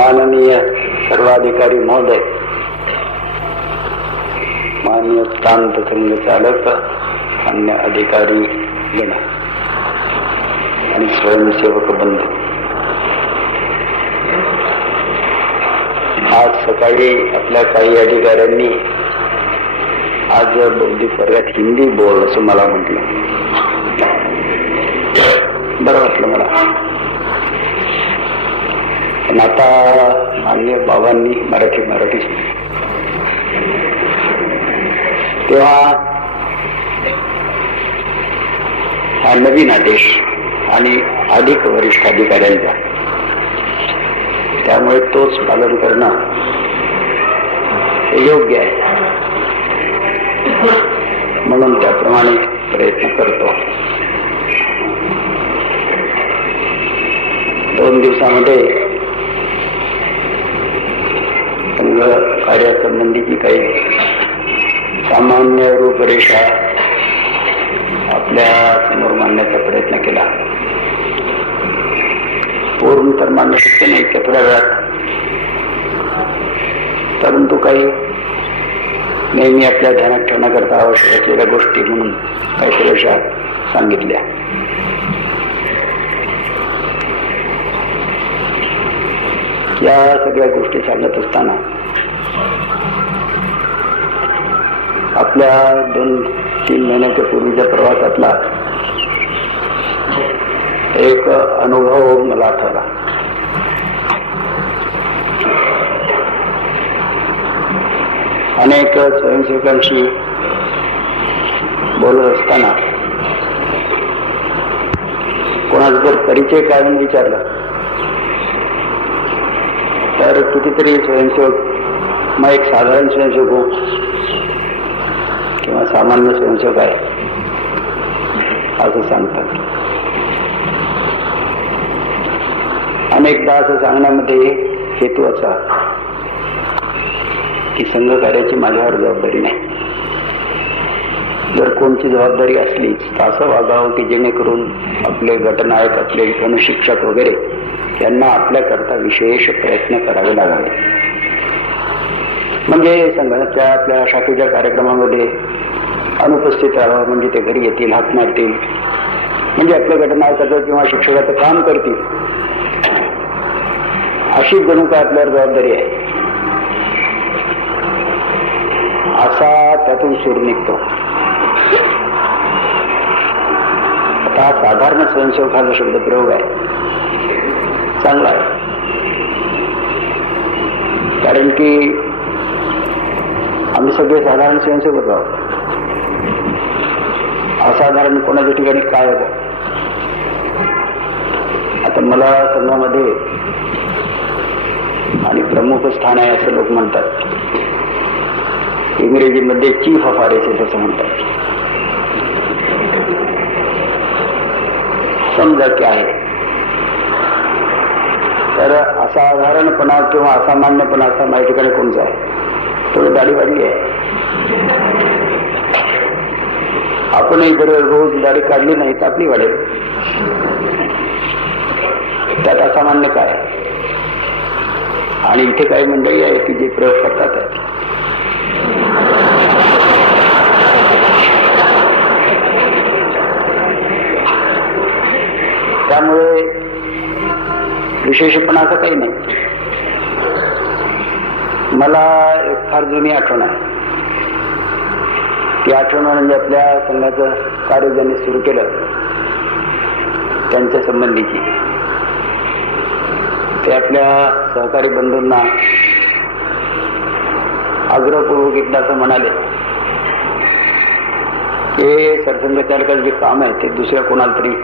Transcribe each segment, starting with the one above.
माननीय सर्वाधिकारी महोदय, माननीय प्रांत संघ चालक, अन्य अधिकारी गण आणि स्वयंसेवक बंधू, आज सकाळी आपल्या काही अधिकाऱ्यांनी आज बौद्धिक वर्गात हिंदी बोल असं मला म्हटलं. बरं वाटलं मला. पण आता माननीय बाबांनी मराठी तेव्हा हा नवीन आदेश आणि अधिक वरिष्ठ अधिकाऱ्यांचा, त्यामुळे तोच पालन करणं हे योग्य आहे, म्हणून त्याप्रमाणे प्रयत्न करतो. 2 दिवसामध्ये संघ कार्यासंबंधीची काही सामान्य रूपरेषा आपल्या समोर मांडण्याचा प्रयत्न केला. पूर्ण तर मांडू शकते नाही इतक्या थोड्या वेळात, परंतु काही नेहमी आपल्या ध्यानात ठेवण्याकरता आवश्यक असलेल्या गोष्टी म्हणून काही थोड्याशा सांगितल्या. या सगळ्या गोष्टी सांगत असताना आपल्या 2-3 महिन्याच्या पूर्वीच्या प्रवासातला एक अनुभव मला आठवला. अनेक स्वयंसेवकांशी बोलत असताना कोणाचा जर परिचय काय म्हणून विचारला तर कितीतरी स्वयंसेवक, मग एक साधारण स्वयंसेवक हो किंवा सामान्य स्वयंसेवक आहे असं सांगतात. अनेकदा असं सांगण्यामध्ये हेतू असा की संघ कार्याची माझ्यावर जबाबदारी नाही. जर कोणची जबाबदारी असलीच तर असं वागावं की जेणेकरून आपले गटनायक, आपले गणशिक्षक वगैरे यांना आपल्याकरता विशेष प्रयत्न करावे लागावे. म्हणजे संघाच्या आपल्या शाखेच्या कार्यक्रमामध्ये अनुपस्थित राहावं, म्हणजे ते घरी येतील, हात मारतील, म्हणजे आपल्या गटनायकाचं किंवा शिक्षकाचं काम करतील, अशी जणू काय आपल्यावर जबाबदारी आहे असा त्यातून सूर निघतो. आता साधारण स्वयंसेवक हा जो शब्दप्रयोग आहे चांगला आहे, कारण की आम्ही सगळे साधारण स्वयंसेवक आहोत. असाधारण कोणाच्या ठिकाणी काय होतं. आता मला संघामध्ये आणि प्रमुख स्थान आहे असं लोक म्हणतात. इंग्रजीमध्ये चीफ ऑफ आरएसएस असं म्हणतात. समजा की आहे तर असाधारणपणा किंवा असामान्यपणा असा माझ्या ठिकाणी कोणचा आहे. थोडी दाढी वाढली आहे. आपणही जर रोज दाढी काढली नाही तर आपली वाढेल. त्यात असामान्य काय. आणि इथे काही मंडळी आहे की जे प्रयोग करतात. त्यामुळे विशेषपणा असं काही नाही. मला एक फार जुनी आठवण आहे. ती आठवण म्हणजे आपल्या संघाचं कार्य ज्यांनी सुरू केलं त्यांच्या संबंधीची. ते आपल्या सहकारी बंधूंना आग्रहपूर्वक एकदा असं म्हणाले की सरसंघचालकाचं जे काम आहे ते दुसऱ्या कोणाला तरी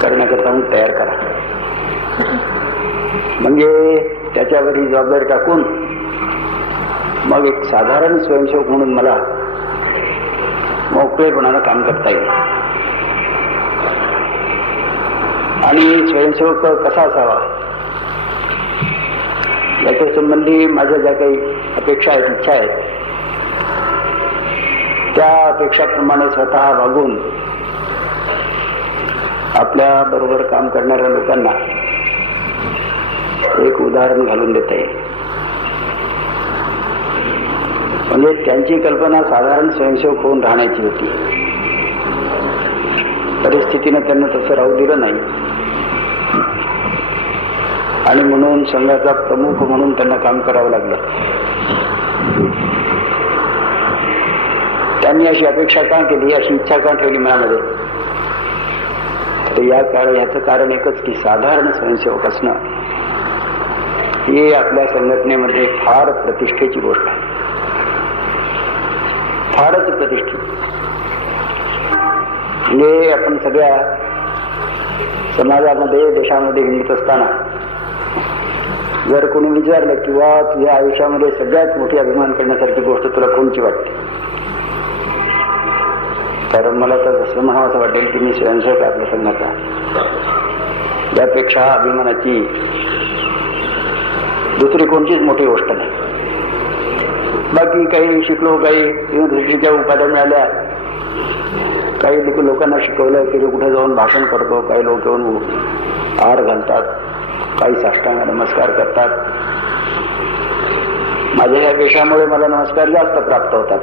करण्याकरता मग तयार करा. म्हणजे त्याच्यावर ही जबाबदारी टाकून मग एक साधारण स्वयंसेवक म्हणून मला मोकळेपणानं काम करता येईल. आणि स्वयंसेवक कसा असावा याच्या संबंधी माझ्या ज्या काही अपेक्षा आहेत, इच्छा आहेत, त्या अपेक्षाप्रमाणे स्वतः वागून आपल्या बरोबर काम करणाऱ्या लोकांना एक उदाहरण घालून देता येईल. म्हणजे त्यांची कल्पना साधारण स्वयंसेवक होऊन राहण्याची होती. परिस्थितीनं त्यांना तसं राहू दिलं नाही आणि म्हणून संघाचा प्रमुख म्हणून त्यांना काम करावं लागलं. त्यांनी अशी अपेक्षा का केली, अशी इच्छा का ठेवली मनामध्ये? तर याचं कारण एकच की साधारण स्वयंसेवक असणं ही आपल्या संघटनेमध्ये फार प्रतिष्ठेची गोष्ट आहे. फारच प्रतिष्ठित. म्हणजे आपण सगळ्या समाजामध्ये देशामध्ये हिंडत असताना जर कोणी विचारलं किंवा तुझ्या आयुष्यामध्ये सगळ्यात मोठी अभिमान करण्यासारखी गोष्ट तुला कोणची वाटते, तर मला तर असं म्हणावं असं वाटेल की मी स्वयंसेवक आपल्या संघाचा. यापेक्षा अभिमानाची दुसरी कोणतीच मोठी गोष्ट नाही. बाकी काही शिकलो, काही युनिव्हर्सिटीच्या उपाध्या मिळाल्या, काही लोकांना शिकवलं की कुठे जाऊन भाषण करतो, काही लोक येऊन आहार घालतात, काही साष्टांग नमस्कार करतात. माझ्या या पेशामुळे मला नमस्कार जास्त प्राप्त होतात,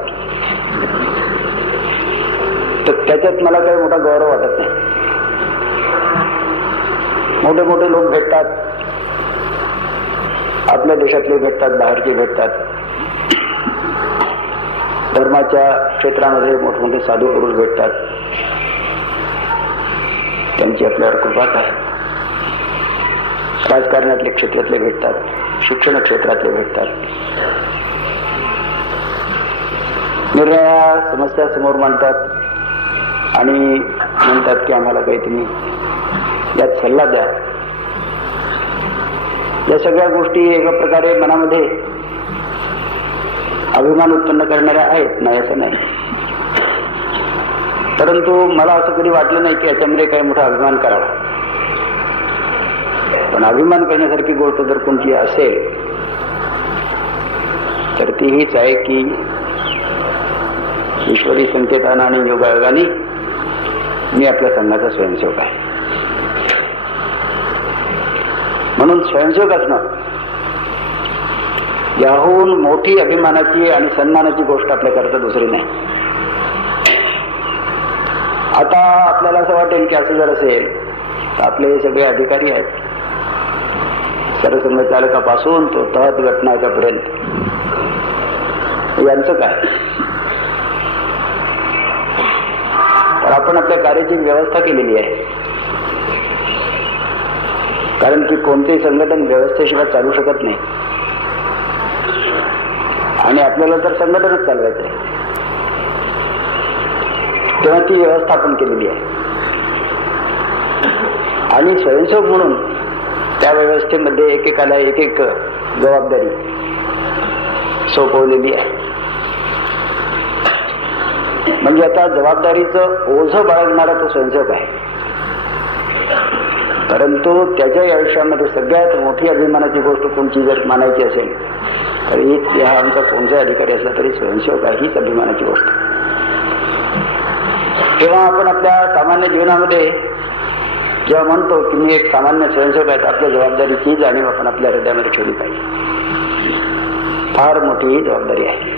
तर त्याच्यात मला काही मोठा गौरव वाटत नाही. मोठे मोठे लोक भेटतात, आपल्या देशातले भेटतात, बाहेरचे भेटतात. धर्माच्या क्षेत्रामध्ये मोठमोठे साधू पुरुष भेटतात, त्यांची आपल्यावर कृपाच आहे. राजकारणातले क्षेत्रातले भेटतात, शिक्षण क्षेत्रातले भेटतात. निरनिराळ्या समस्या समोर मांडतात आणि म्हणतात की आम्हाला काही तुम्ही यात सल्ला द्या. या सगळ्या गोष्टी एका प्रकारे मनामध्ये अभिमान उत्पन्न करणाऱ्या आहेत, नाही असं नाही. परंतु मला असं कधी वाटलं नाही की याच्यामध्ये काही मोठा अभिमान करावा. पण अभिमान करण्यासारखी गोष्ट जर कोणती असेल तर ती हीच आहे की ईश्वरी संकेताना आणि योगायोगाने मी आपल्या संघाचा स्वयंसेवक आहे. म्हणून स्वयंसेवक असणं याहून मोठी अभिमानाची आणि सन्मानाची गोष्ट आपल्याकरता दुसरी नाही. आता आपल्याला असं वाटेल की असं जर असेल तर आपले हे सगळे अधिकारी आहेत, सरसंघचालकापासून तो तहत गटनायकापर्यंत, यांचं काय? तर आपण आपल्या कार्याची व्यवस्था केलेली आहे. कारण की कोणतेही संघटन व्यवस्थेशिवाय चालू शकत नाही आणि आपल्याला तर संघटनच चालवायचं आहे, तेव्हा ती व्यवस्था आपण केलेली आहे. आणि स्वयंसेवक म्हणून त्या व्यवस्थेमध्ये एकेकाला एक एक जबाबदारी सोपवलेली आहे. म्हणजे आता जबाबदारीचं ओझं बाळगणारा तो स्वयंसेवक आहे. परंतु त्याच्याही आयुष्यामध्ये सगळ्यात मोठी अभिमानाची गोष्ट कोणती जर मानायची असेल तर हीच, हा आमचा कोणताही अधिकारी असला तरी स्वयंसेवक आहे, हीच अभिमानाची गोष्ट. तेव्हा आपण आपल्या सामान्य जीवनामध्ये जेव्हा म्हणतो की मी एक सामान्य स्वयंसेवक आहे, आपल्या जबाबदारीची जाणीव आपण आपल्या हृदयामध्ये ठेवली पाहिजे. फार मोठी ही जबाबदारी आहे.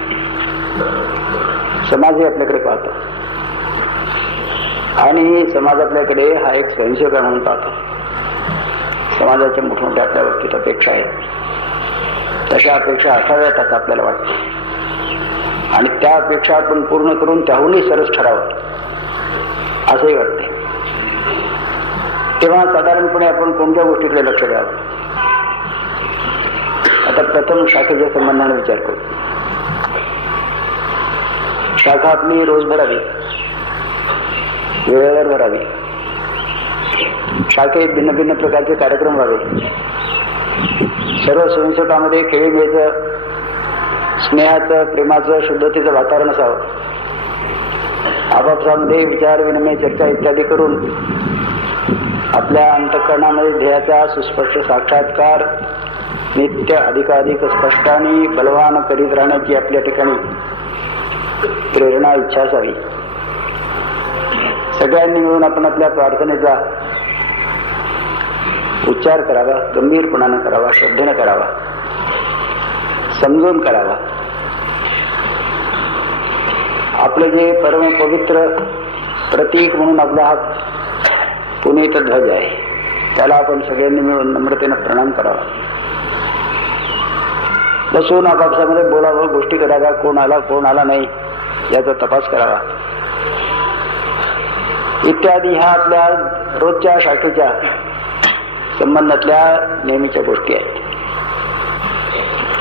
समाजही आपल्याकडे पाहतो आणि समाज आपल्याकडे हा एक स्वयंसेवक म्हणून पाहतो. समाजाच्या मोठमोठ्या आपल्या बाबतीत अपेक्षा आहेत, तशा अपेक्षा असाव्यात असं आपल्याला वाटतं आणि त्या अपेक्षा आपण पूर्ण करून त्याहूनही सरस ठरावं असंही वाटते. तेव्हा साधारणपणे आपण कोणत्या गोष्टीकडे लक्ष द्यावं? आता प्रथम शाखेच्या संबंधाने विचार करू. शाखा आपली रोज भरावी, वेळेवर भरावी. शाखेत भिन्न भिन्न प्रकारचे कार्यक्रम व्हावे. सर्व स्वयंसेवकामध्ये खेळीमेळीचं, स्नेहाचं, प्रेमाचं, शुद्धतेचं वातावरण असावं. आपापसामध्ये विचार विनिमय, चर्चा इत्यादी करून आपल्या अंतःकरणामध्ये ध्येयाचा सुस्पष्ट साक्षात्कार नित्य अधिकाधिक स्पष्ट आणि बलवान करीत राहण्याची आपल्या ठिकाणी प्रेरणा, इच्छा असावी. सगळ्यांनी मिळून आपण आपल्या प्रार्थनेचा उच्चार करावा, गंभीरपणानं करावा, श्रद्धेनं करावा, समजून करावा. आपले जे परम पवित्र प्रतीक म्हणून आपला हा पुनीत ध्वज आहे, त्याला आपण सगळ्यांनी मिळून नम्रतेनं प्रणाम करावा. बसून आपापसामध्ये बोलावं, गोष्टी कराव्या, कोण आला नाही याचा तपास करावा इत्यादी. ह्या आपल्या रोजच्या शाखेच्या संबंधातल्या नेहमीच्या गोष्टी आहेत.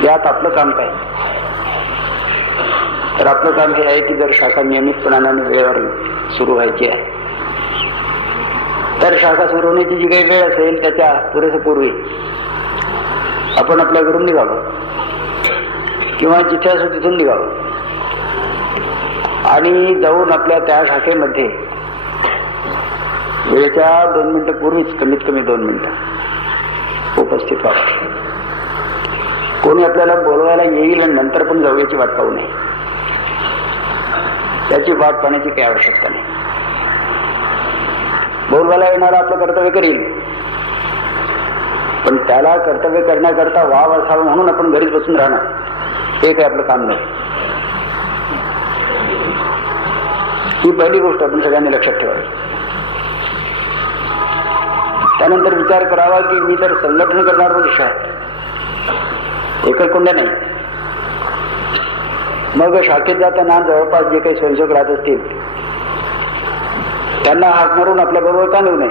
यात आपलं काम काय? तर आपलं काम हे आहे की जर शाखा नियमितपणाने वेळेवर सुरू व्हायची आहे, तर शाखा सुरू होण्याची जी काही वेळ असेल त्याच्या पुरेसं पूर्वी आपण आपल्या घरून निघावं किंवा जिथे असो तिथून निघावं आणि जाऊन आपल्या त्या शाखेमध्ये वेळेच्या 2 मिनिटं पूर्वीच, कमीत कमी 2 मिनिटं उपस्थित व्हावं. कोणी आपल्याला बोलवायला येईल आणि नंतर पण जाऊ याची वाट पाहू नये. त्याची वाट पाहण्याची काही आवश्यकता नाही. बोलवायला येणारा आपलं कर्तव्य करील, पण त्याला कर्तव्य करण्याकरता वाव असावं म्हणून आपण घरीच बसून राहणार, हे काही आपलं काम नाही. ही पहिली गोष्ट आपण सगळ्यांनी लक्षात ठेवावी. त्यानंतर विचार करावा की मी तर संघटन करणार मनुष्य आहे, एकलकोंड्या नाही. मग शाखेत जाताना जवळपास जे काही स्वयंसेवक राहत असतील त्यांना हाक मारून आपल्या बरोबर का नेऊ नये?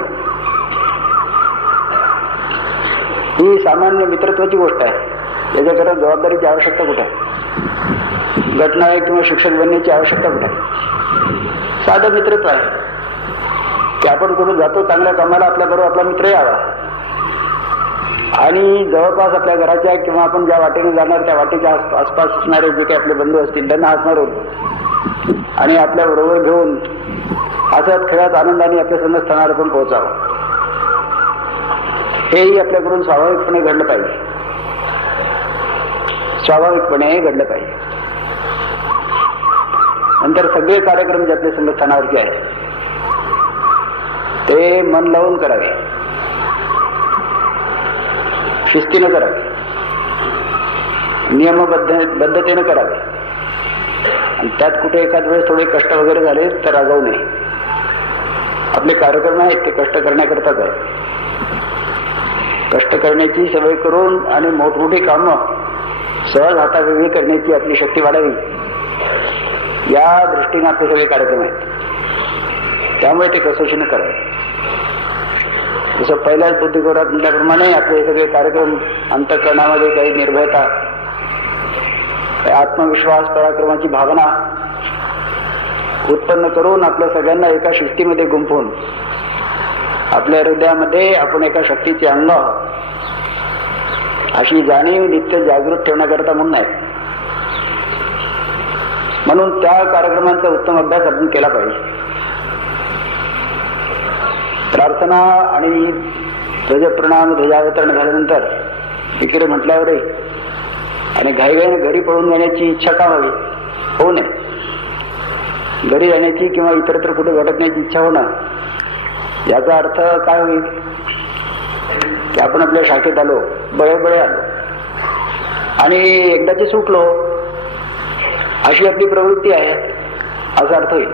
ही सामान्य मित्रत्वाची गोष्ट आहे. याच्याकरता जबाबदारीची आवश्यकता कुठे आहे? गटनायक किंवा शिक्षक बनण्याची आवश्यकता कुठे आहे? साधं मित्रत्व आहे की आपण कुठे जातो चांगल्या कामाला, आपल्या बरोबर आपला मित्र यावा आणि जवळपास आपल्या घराच्या किंवा आपण ज्या वाटेने जाणार त्या वाटेच्या आसपास असणारे जे काही आपले बंधू असतील त्यांना हात मारून आणि आपल्या बरोबर घेऊन हसत खेळत आनंदाने आपल्या संस्थानावर पण पोहोचावं. हेही आपल्याकडून स्वाभाविकपणे घडलं पाहिजे. स्वाभाविकपणे घडलं पाहिजे. नंतर सगळे कार्यक्रम जे आपल्या संस्थानावरचे आहेत ते मन लावून करावे, शिस्तीनं करावे, नियमबद्धतेनं करावे. आणि त्यात कुठे एखाद वेळेस थोडे कष्ट वगैरे झाले तर रागावू नये. आपले कार्यक्रम आहेत ते कष्ट करण्याकरताच आहे. कष्ट करण्याची सवय करून आणि मोठमोठी कामं सहज हातावेगळी करण्याची आपली शक्ती वाढावी या दृष्टीने आपले सगळे कार्यक्रम आहेत. त्यामुळे ते कसोशीनं करावे. जसं पहिल्याच बुद्धिगोरात म्हटल्याप्रमाणे आपले सगळे कार्यक्रम अंतःकरणामध्ये काही निर्भयता, आत्मविश्वास, पराक्रमाची भावना उत्पन्न करून आपल्या सगळ्यांना एका शिस्तीमध्ये गुंफून आपल्या हृदयामध्ये आपण एका शक्तीचे अंग अशी जाणीव नित्य जागृत ठेवण्याकरता म्हणून आहे. म्हणून त्या कार्यक्रमांचा उत्तम अभ्यास आपण केला पाहिजे. प्रार्थना आणि ध्वजप्रणाम, ध्वजावतरण झाल्यानंतर इकडे म्हटल्यावरही आणि घाईघाईने घरी पळून जाण्याची इच्छा का व्हावी? होऊ नये. घरी जाण्याची किंवा इतरत्र कुठे भटकण्याची इच्छा होणं याचा अर्थ काय होईल की आपण आपल्या शाखेत आलो, बळे आलो आणि एकदाचे सुटलो अशी आपली प्रवृत्ती आहे असा अर्थ होईल.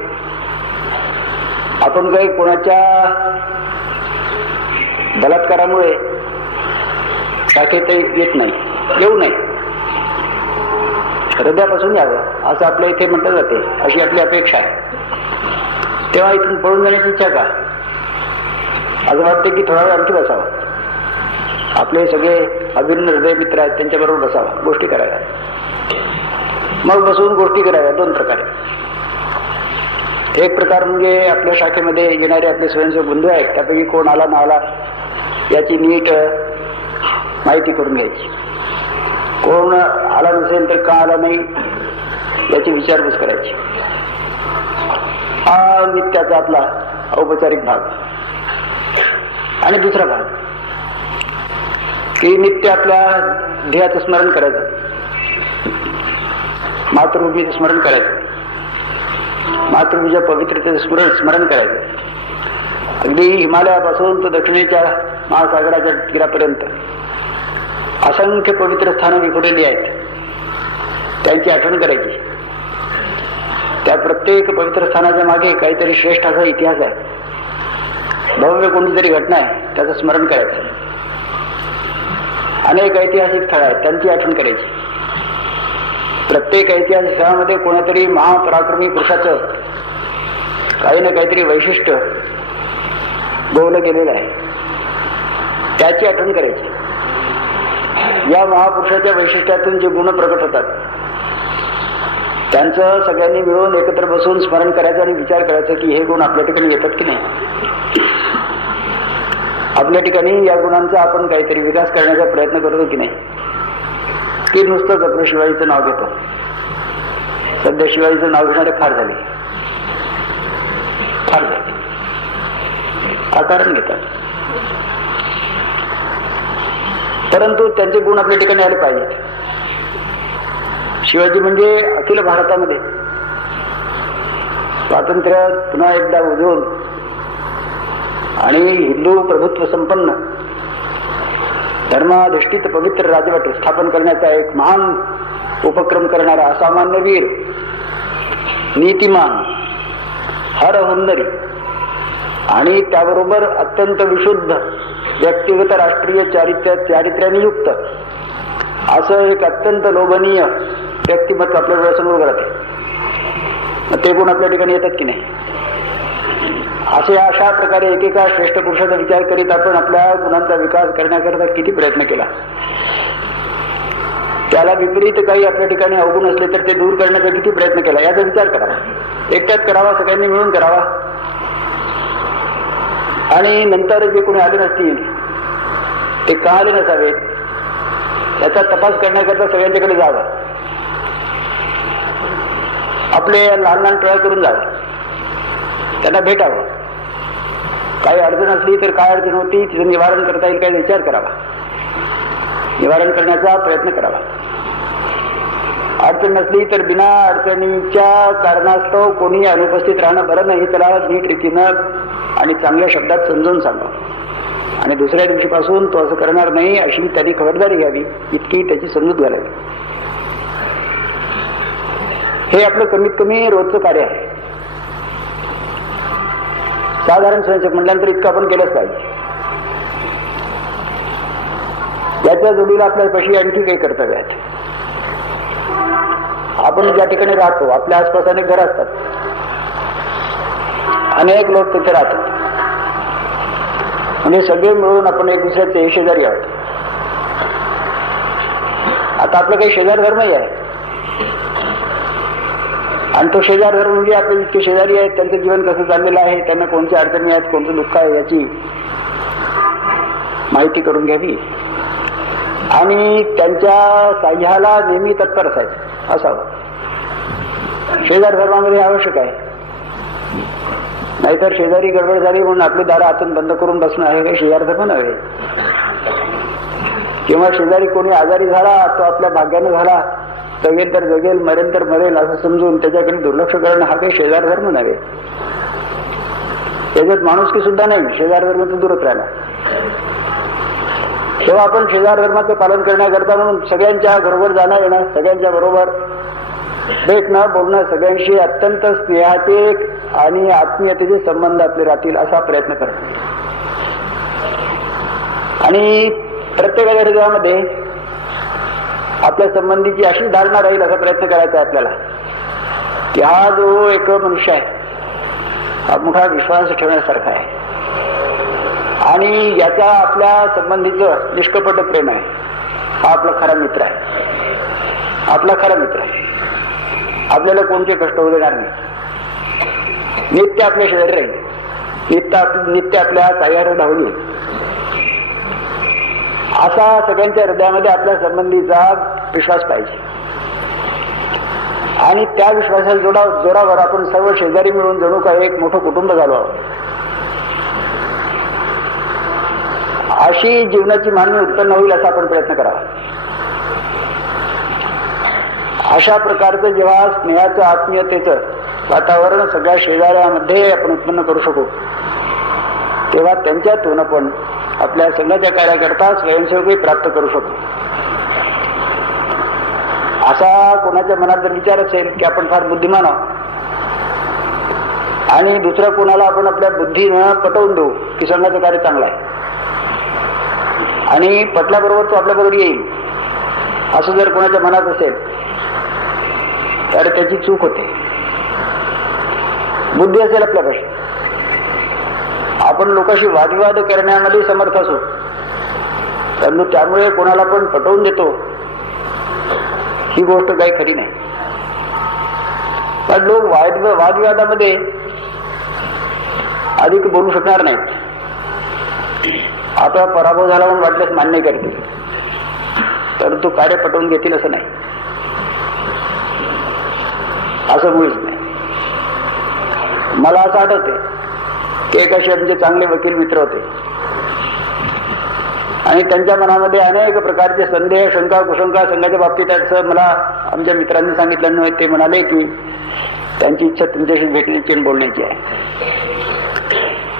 आपण काही कोणाच्या बलात्कारामुळे शाखेत येत नाही, येऊ नये, हृदयापासून यावं असं आपल्या इथे म्हटलं जाते, अशी आपली अपेक्षा आहे. तेव्हा इथून पळून जाण्याची इच्छा का? असं वाटतं की थोडा वेळ आणखी बसावं, आपले सगळे अभिन्न हृदय मित्र आहेत त्यांच्याबरोबर बसावं, गोष्टी कराव्या. मग बसून गोष्टी कराव्या 2 प्रकारे. एक प्रकार म्हणजे आपल्या शाखेमध्ये येणारे आपले स्वयंसेवक बंधू आहेत त्यापैकी कोण आला ना आला याची नीट माहिती करून घ्यायची. कोण आला नसेल तर का आला नाही याची विचारपूस करायची. हा नित्याचा आपला औपचारिक भाग. आणि दुसरा भाग की नित्य आपल्या ध्येयाचं स्मरण करायचं, मातृभूमीचं स्मरण करायचं, मातृभूमीच्या पवित्रतेचं स्मरण करायचं. अगदी हिमालयापासून तर दक्षिणेच्या महासागराच्या तीरापर्यंत असंख्य पवित्र स्थानं विखुरलेली आहेत. त्यांची आठवण करायची. त्या प्रत्येक पवित्र स्थानाच्या मागे काहीतरी श्रेष्ठ असा इतिहास आहे, भव्य कोणतीतरी घटना आहे, त्याचं स्मरण करायचं. अनेक ऐतिहासिक स्थळं आहेत, त्यांची आठवण करायची. प्रत्येक ऐतिहासिक स्थळामध्ये कोणातरी महापराक्रमी पुरुषाचं काही ना काहीतरी वैशिष्ट्य गोवलं गेलेलं आहे, त्याची आठवण करायची. या महापुरुषाच्या वैशिष्ट्यातून जे गुण प्रकट होतात त्यांचं सगळ्यांनी मिळून एकत्र बसून स्मरण करायचं आणि विचार करायचा की हे गुण आपल्या ठिकाणी येतात की नाही. आपल्या ठिकाणी या गुणांचा आपण काहीतरी विकास करण्याचा प्रयत्न करतो की नाही, की नुसतंच आपलं शिवाजीचं नाव घेतो. सध्या शिवाजीचं नाव घेणारे फार झाले, आकारण घेतात, परंतु त्यांचे गुण आपल्या ठिकाणी आले पाहिजेत. शिवाजी म्हणजे अखिल भारतामध्ये स्वातंत्र्य पुन्हा एकदा उजवून आणि हिंदू प्रभुत्व संपन्न धर्माधिष्ठित पवित्र राजवट स्थापन करण्याचा एक महान उपक्रम करणारा असामान्य वीर, नीतिमान, हर हुन्नरी आणि त्याबरोबर अत्यंत विशुद्ध व्यक्तिगत राष्ट्रीय चारित्र्याने युक्त असं एक अत्यंत लोभनीय व्यक्तिमत्व आपल्या डोळ्यासमोर राहते. ते गुण आपल्या ठिकाणी येतात की नाही. अशा प्रकारे एकेका श्रेष्ठ पुरुषाचा विचार करीत आपण आपल्या गुणांचा विकास करण्याकरता किती प्रयत्न केला. त्याला विपरीत काही आपल्या ठिकाणी अवगुण असले तर ते दूर करण्याचा किती प्रयत्न केला याचा विचार करावा. एकट्यात करावा, सगळ्यांनी मिळून करावा. आणि नंतर जे कोणी आले नसतील ते का आले नसावेत याचा तपास करण्याकरता सगळ्यांच्याकडे जावं. आपले लहान लहान प्रयोग करून जावं, त्यांना भेटावं. काही अडचण असली तर काय अडचण होती तिचं निवारण करता येईल काय विचार करावा, निवारण करण्याचा प्रयत्न करावा. अडचण नसली तर बिना अडचणीच्या कारणास्तव कोणी अनुपस्थित राहणं बरं नाही, त्याला नीट रीतीनं आणि चांगल्या शब्दात समजावून सांगावं आणि दुसऱ्या दिवशीपासून तो असं करणार नाही अशी त्यांनी खबरदारी घ्यावी, इतकी त्याची समजूत घालावी. हे आपलं कमीत कमी रोजचं कार्य आहे. साधारण स्वयंसेवक म्हटल्यानंतर इतकं आपण केलंच पाहिजे. याच्या जोडीला आपल्यापाशी आणखी काही कर्तव्य आहेत. आपण ज्या ठिकाणी राहतो आपल्या आसपास अनेक घरं असतात, अनेक लोक तिथे राहतात, म्हणजे सगळे मिळून आपण एक दुसऱ्याचे शेजारी आहोत. आता आपलं काही शेजार धर्म आहे आणि तो शेजार धर्म म्हणजे आपले जितके शेजारी आहेत त्यांचं जीवन कसं चाललेलं आहे, त्यांना कोणत्या अडचणी आहेत, कोणतं दुःख आहे याची माहिती करून घ्यावी आणि त्यांच्या साह्याला नेहमी तत्पर असावं. शेजार धर्मामध्ये आवश्यक आहे. नाहीतर शेजारी गडबड झाली म्हणून आपली दारं आतून बंद करून बसणं आहे काही शेजार धर्म नव्हे. किंवा शेजारी कोणी आजारी झाला तो आपल्या भाग्यानं झाला, जगेल तर जगेल, मरेल तर मरेल असं समजून त्याच्याकडे दुर्लक्ष करणं हा काही शेजार धर्म नव्हे. त्याच्यात माणुसकी सुद्धा नाही, शेजार धर्माचं दूरच राहिला. तेव्हा आपण शेजार धर्माचं पालन करण्याकरता म्हणून सगळ्यांच्या बरोबर जाणं येणं, सगळ्यांच्या बरोबर भेटणं बोलणं, सगळ्यांशी अत्यंत स्नेहाचे आणि आत्मीयतेचे संबंध आपले राहतील असा प्रयत्न करतो. आणि प्रत्येकाच्या हृदयामध्ये आपल्या संबंधीची अशी धारणा राहील असा प्रयत्न करायचा आहे आपल्याला की हा जो एक मनुष्य आहे हा मोठा विश्वास ठेवण्यासारखा आहे आणि याच्या आपल्या संबंधीचं निष्कपट प्रेम आहे. हा आपला खरा मित्र आहे, आपला खरा मित्र आहे. आपल्याला कोणते कष्ट होऊ देणार नाही, नित्य आपल्या शेजारी राहील, नित्य आपल्या साह्यावर धावून येईल. असा सगळ्यांच्या हृदयामध्ये आपल्या संबंधीचा विश्वास पाहिजे आणि त्या विश्वासाच्या जोरावर आपण सर्व शेजारी मिळून जणू काही एक मोठं कुटुंब झालो आहोत. अशी जीवनाची मानवी उत्पन्न होईल असा आपण प्रयत्न करावा. अशा प्रकारचं जेव्हा स्नेहाचं आत्मीयतेचं वातावरण सगळ्या शेजाऱ्यामध्ये आपण उत्पन्न करू शकू तेव्हा त्यांच्यातून आपण आपल्या संघाच्या कार्याकरता स्वयंसेवकही प्राप्त करू शकतो. असा कोणाच्या मनात जर विचार असेल की आपण फार बुद्धिमान आहोत आणि दुसऱ्या कोणाला आपण आपल्या बुद्धीनं पटवून देऊ की संघाचं कार्य चांगलं आहे आणि पटल्याबरोबर तो आपल्याबरोबर येईल, असं जर कोणाच्या मनात असेल तर त्याची चूक होते. बुद्धी असेल आपल्यापाशी, आपण लोकांशी वादविवाद करण्यामध्ये समर्थ असू, परंतु त्यामुळे कोणाला पण पटवून देतो ही गोष्ट काही खरी नाही. पण लोक वादविवादामध्ये अधिक बोलू शकणार नाहीत. आता पराभव झाला म्हणून वाटल्यास मान्य करतील, परंतु कार्य पटवून घेतील असं नाही, असं मुळीच नाही. मला असं आठवते की एक असे आमचे चांगले वकील मित्र होते आणि त्यांच्या मनामध्ये अनेक प्रकारचे संदेह, शंका, कुशंका संघाच्या बाबतीत असं मला आमच्या मित्रांनी सांगितल्यामुळे ते म्हणाले की त्यांची इच्छा तुमच्याशी भेटण्याची आणि बोलण्याची आहे.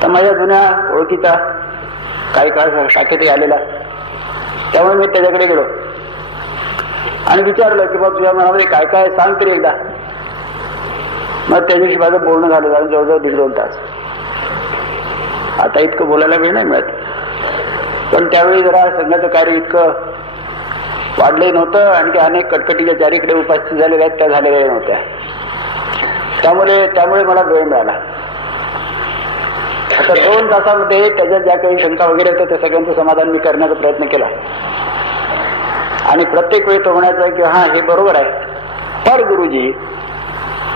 तर माझ्या जुन्या ओळखीचा काही काळ शाखेत आलेला, त्यामुळे मी त्याच्याकडे गेलो आणि विचारलं की बाबा तुझ्या मनामध्ये काय काय सांग तरी एकदा. मग त्याच्याशी माझं बोलणं झालं जवळजवळ 1.5-2 तास. आता इतकं बोलायला वेळ नाही मिळत, पण त्यावेळी जरा संघाचं कार्य इतकं वाढलं नव्हतं आणि अनेक कटकटीच्या चारीकडे उपस्थित झालेल्या आहेत त्या झालेल्या नव्हत्या, त्यामुळे मला वेळ मिळाला. आता 2 तासामध्ये त्याच्या ज्या काही शंका वगैरे होत्या त्या सगळ्यांचं समाधान मी करण्याचा प्रयत्न केला आणि प्रत्येक वेळी तो म्हणायचा की हा हे बरोबर आहे, पर गुरुजी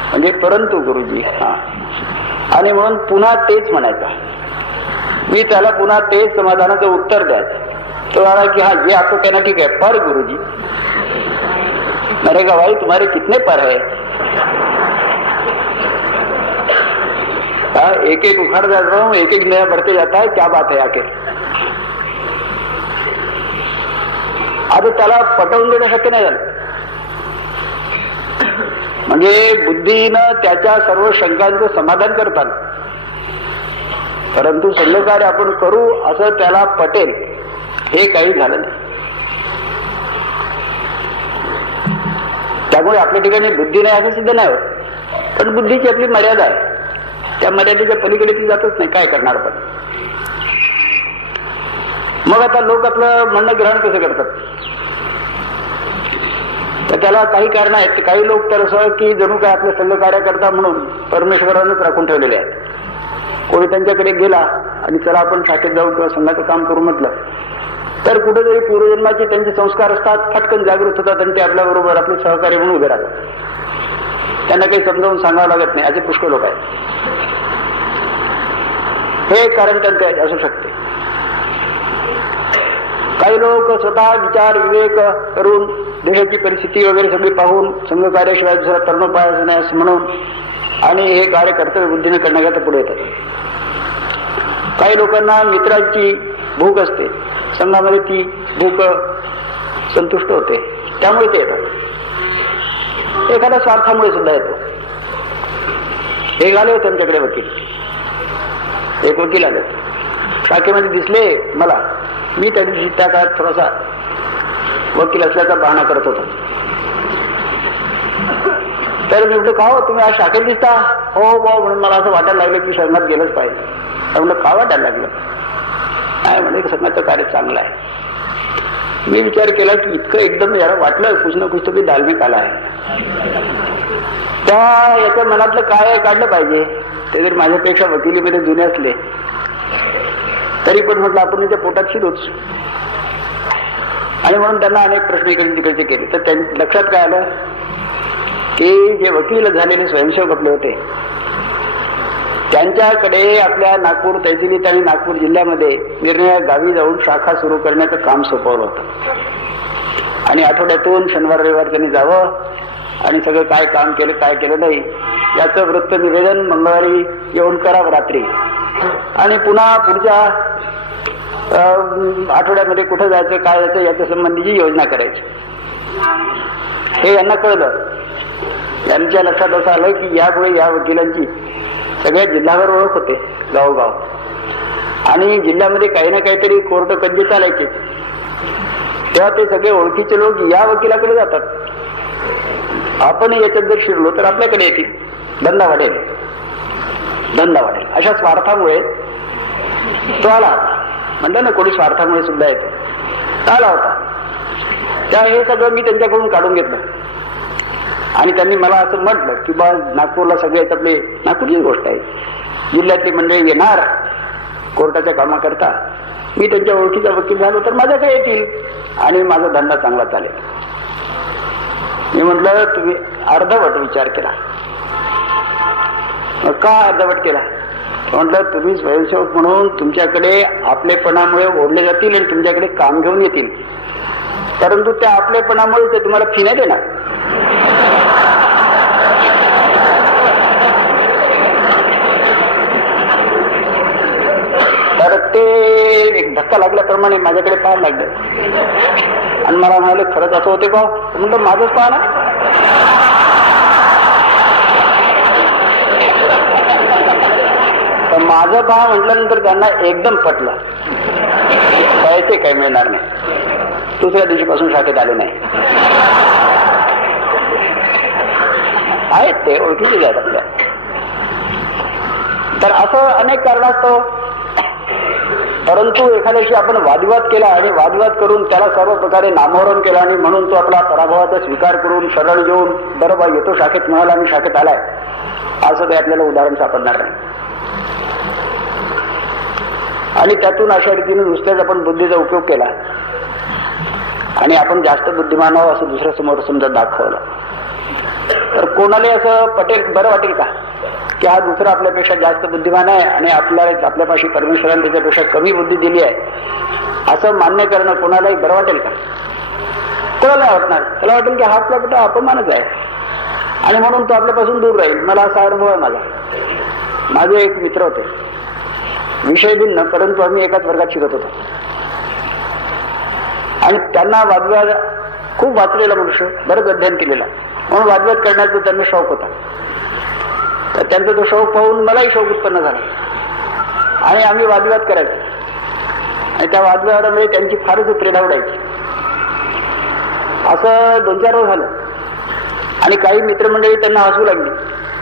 म्हणजे परंतु गुरुजी, हा, आणि म्हणून पुन्हा तेच म्हणायचा. मी त्याला पुन्हा तेच समाधानाचं उत्तर द्यायचं. तो म्हणाला की हा जे आपको कहना ठीक है पर गुरुजी. मैंने कहा भाई तुम्हारे कितने पर है? एक एक उखड़ जा रहा हूं, एक एक नया बढ़ते जाता है, क्या बात है आखिर? आता त्याला पटवून देणं शक्य नाही झालं. म्हणजे बुद्धीनं त्याच्या सर्व शंकांचं समाधान करतात, परंतु संघकार्य आपण करू असं त्याला पटेल हे काही झालं नाही. त्यामुळे आपल्या ठिकाणी बुद्धी नाही असं सिद्ध नाही होत, पण बुद्धीची आपली मर्यादा आहे, त्या मर्यादेच्या पलीकडे ती जातच नाही. काय करणार पण? मग आता लोक आपलं म्हणणं ग्रहण कसं करतात? तर त्याला काही कारण आहेत. काही लोक तर असं की जणू काय आपल्या संघकार्य करता म्हणून परमेश्वरानंच राखून ठेवलेले आहेत. कोणी त्यांच्याकडे गेला आणि चला आपण शाखेत जाऊ किंवा संघाचं काम करू म्हटलं तर कुठेतरी पूर्वजन्माचे त्यांचे संस्कार असतात, फटकन जागृत होतात आणि ते आपल्या बरोबर आपले सहकार्य म्हणून उभे राहतात. त्यांना काही समजावून सांगावं लागत नाही, असे पुष्कळ लोक आहेत. हे कारण त्यांचे असू शकते. काही लोक स्वतः विचार विवेक करून देशाची परिस्थिती वगैरे सगळी पाहून संघ कार्याशिवाय दुसरा तरणोपाय नाही असं म्हणून आणि हे कार्य कर्तव्य बुद्धीने करण्याकरता पुढे येतात. काही लोकांना मित्रांची भूक असते, संघामध्ये ती भूक संतुष्ट होते, त्यामुळे ते येतात. एखाद्या स्वार्थामुळे सुद्धा येतो. एक आले होते आमच्याकडे वकील, एक वकील आले शाखेमध्ये दिसले मला. मी त्या दिवशी त्या काळात थोडासा वकील असल्याचा बहाणा करत होतो. तर मी म्हटलं का हो तुम्ही आज शाखेत दिसता? हो भाऊ म्हणून मला असं वाटायला लागलं की संघात गेलंच पाहिजे. म्हटलं का वाटायला लागलं? नाही म्हणजे संघाचं कार्य चांगलं आहे. मी विचार केला की इतकं एकदम याला वाटलं कुछ ना कुछ तो भी डालने आला आहे. त्या याच्या मनातलं काय काढलं पाहिजे. ते जर माझ्यापेक्षा वकिलीमध्ये जुने असले तरी पण म्हटलं आपण त्याच्या पोटात शिरूच. आणि म्हणून त्यांना अनेक प्रश्न इकडे तिकडचे केले. तर त्यांच्या लक्षात काय आलं की जे वकील झालेले स्वयंसेवक आपले होते त्यांच्याकडे आपल्या नागपूर तहसीलीत आणि नागपूर जिल्ह्यामध्ये निर्णय गावी जाऊन शाखा सुरू करण्याचं काम सोपवलं होतं. आणि आठवड्यातून शनिवार रविवार त्यांनी जावं आणि सगळं काय काम केलं काय केलं नाही याचं वृत्त निवेदन मंगळवारी येऊन करावं रात्री आणि पुन्हा पुढच्या आठवड्यामध्ये कुठं जायचं काय जायचं याच्या संबंधीची योजना करायची. हे यांना कळलं. यांच्या लक्षात असं आलं की यापुढे या वकिलांची सगळ्या जिल्ह्यावर ओळख होते, गावोगाव. आणि जिल्ह्यामध्ये काही ना काहीतरी कोर्ट कज्जे चालायचे, तेव्हा ते सगळे ओळखीचे लोक या वकिलाकडे जातात. आपण याच्यात जर शिरलो तर आपल्याकडे येतील, धंदा वाढेल. अशा स्वार्थामुळे तो आला होता. म्हणलं ना कोणी स्वार्थामुळे सुद्धा येतो. आला होता. त्या हे सगळं मी त्यांच्याकडून काढून घेतलं आणि त्यांनी मला असं म्हटलं की बा नागपूरला सगळे आपले, नागपूरची गोष्ट आहे, जिल्ह्यातली मंडळी येणार कोर्टाच्या कामाकरता, मी त्यांच्या ओळखीचा वकील झालो तर माझ्याकडे येतील आणि माझा धंदा चांगला चालेल. मी म्हटलं तुम्ही अर्धवट विचार केला. का अर्धवट केला? म्हटलं तुम्ही स्वयंसेवक म्हणून तुमच्याकडे आपलेपणामुळे ओढले जातील आणि तुमच्याकडे काम घेऊन येतील, परंतु त्या आपलेपणामुळे ते तुम्हाला फी नाही देणार. तर ते एक धक्का लागल्याप्रमाणे माझ्याकडे पाहायला लागलं आणि मला म्हणाले खरंच असं होते का? म्हटलं माझंच पहा ना. तर माझं पहा म्हटल्यानंतर त्यांना एकदम पटलं, पैसे काही मिळणार नाही. दुसऱ्या दिवशीपासून शाखेत आले नाही. आहेत ते ओळखीचे आहेत आपल्या. तर असं अनेक कारणास्तव, परंतु एखाद्याशी आपण वादविवाद केला आणि वादविवाद करून त्याला सर्व प्रकारे नामोहरण केलं आणि म्हणून तो आपला पराभवाचा स्वीकार करून शरण घेऊन बरोबर येतो शाखेत म्हणाला आणि शाखेत आलाय, असं काही आपल्याला उदाहरण सापडणार नाही. आणि त्यातून अशा रीतीने नुसत्याच आपण बुद्धीचा उपयोग केला आणि आपण जास्त बुद्धिमान आहोत असं दुसऱ्या समोर समजा दाखवलं तर कोणाला असं पटेल, बरं वाटेल का की हा दुसरा आपल्यापेक्षा जास्त बुद्धिमान आहे आणि आपल्यापाशी परमेश्वराने त्याच्यापेक्षा कमी बुद्धी दिली आहे असं मान्य करणं कोणालाही बरं वाटेल का? त्याला नाही वाटणार. त्याला वाटेल की हा आपल्याकडे अपमानच आहे आणि म्हणून तो आपल्यापासून दूर राहील. मला असा अनुभव आहे. माझे एक मित्र होते, विषय भिन्न, परंतु आम्ही एकाच वर्गात शिकत होतो आणि त्यांना वादविवाद खूप वाचलेला मनुष्य, बरंच अध्ययन केलेला, म्हणून वादविवाद करण्याचा त्यांना शौक होता. तर त्यांचा तो शौक पाहून मलाही शौक उत्पन्न झाला आणि आम्ही वादविवाद करायचो आणि त्या वादविवादामुळे त्यांची फारच प्रेरणा उडायची. असं 2-4 वर्ष झालं आणि काही मित्रमंडळी त्यांना हसू लागली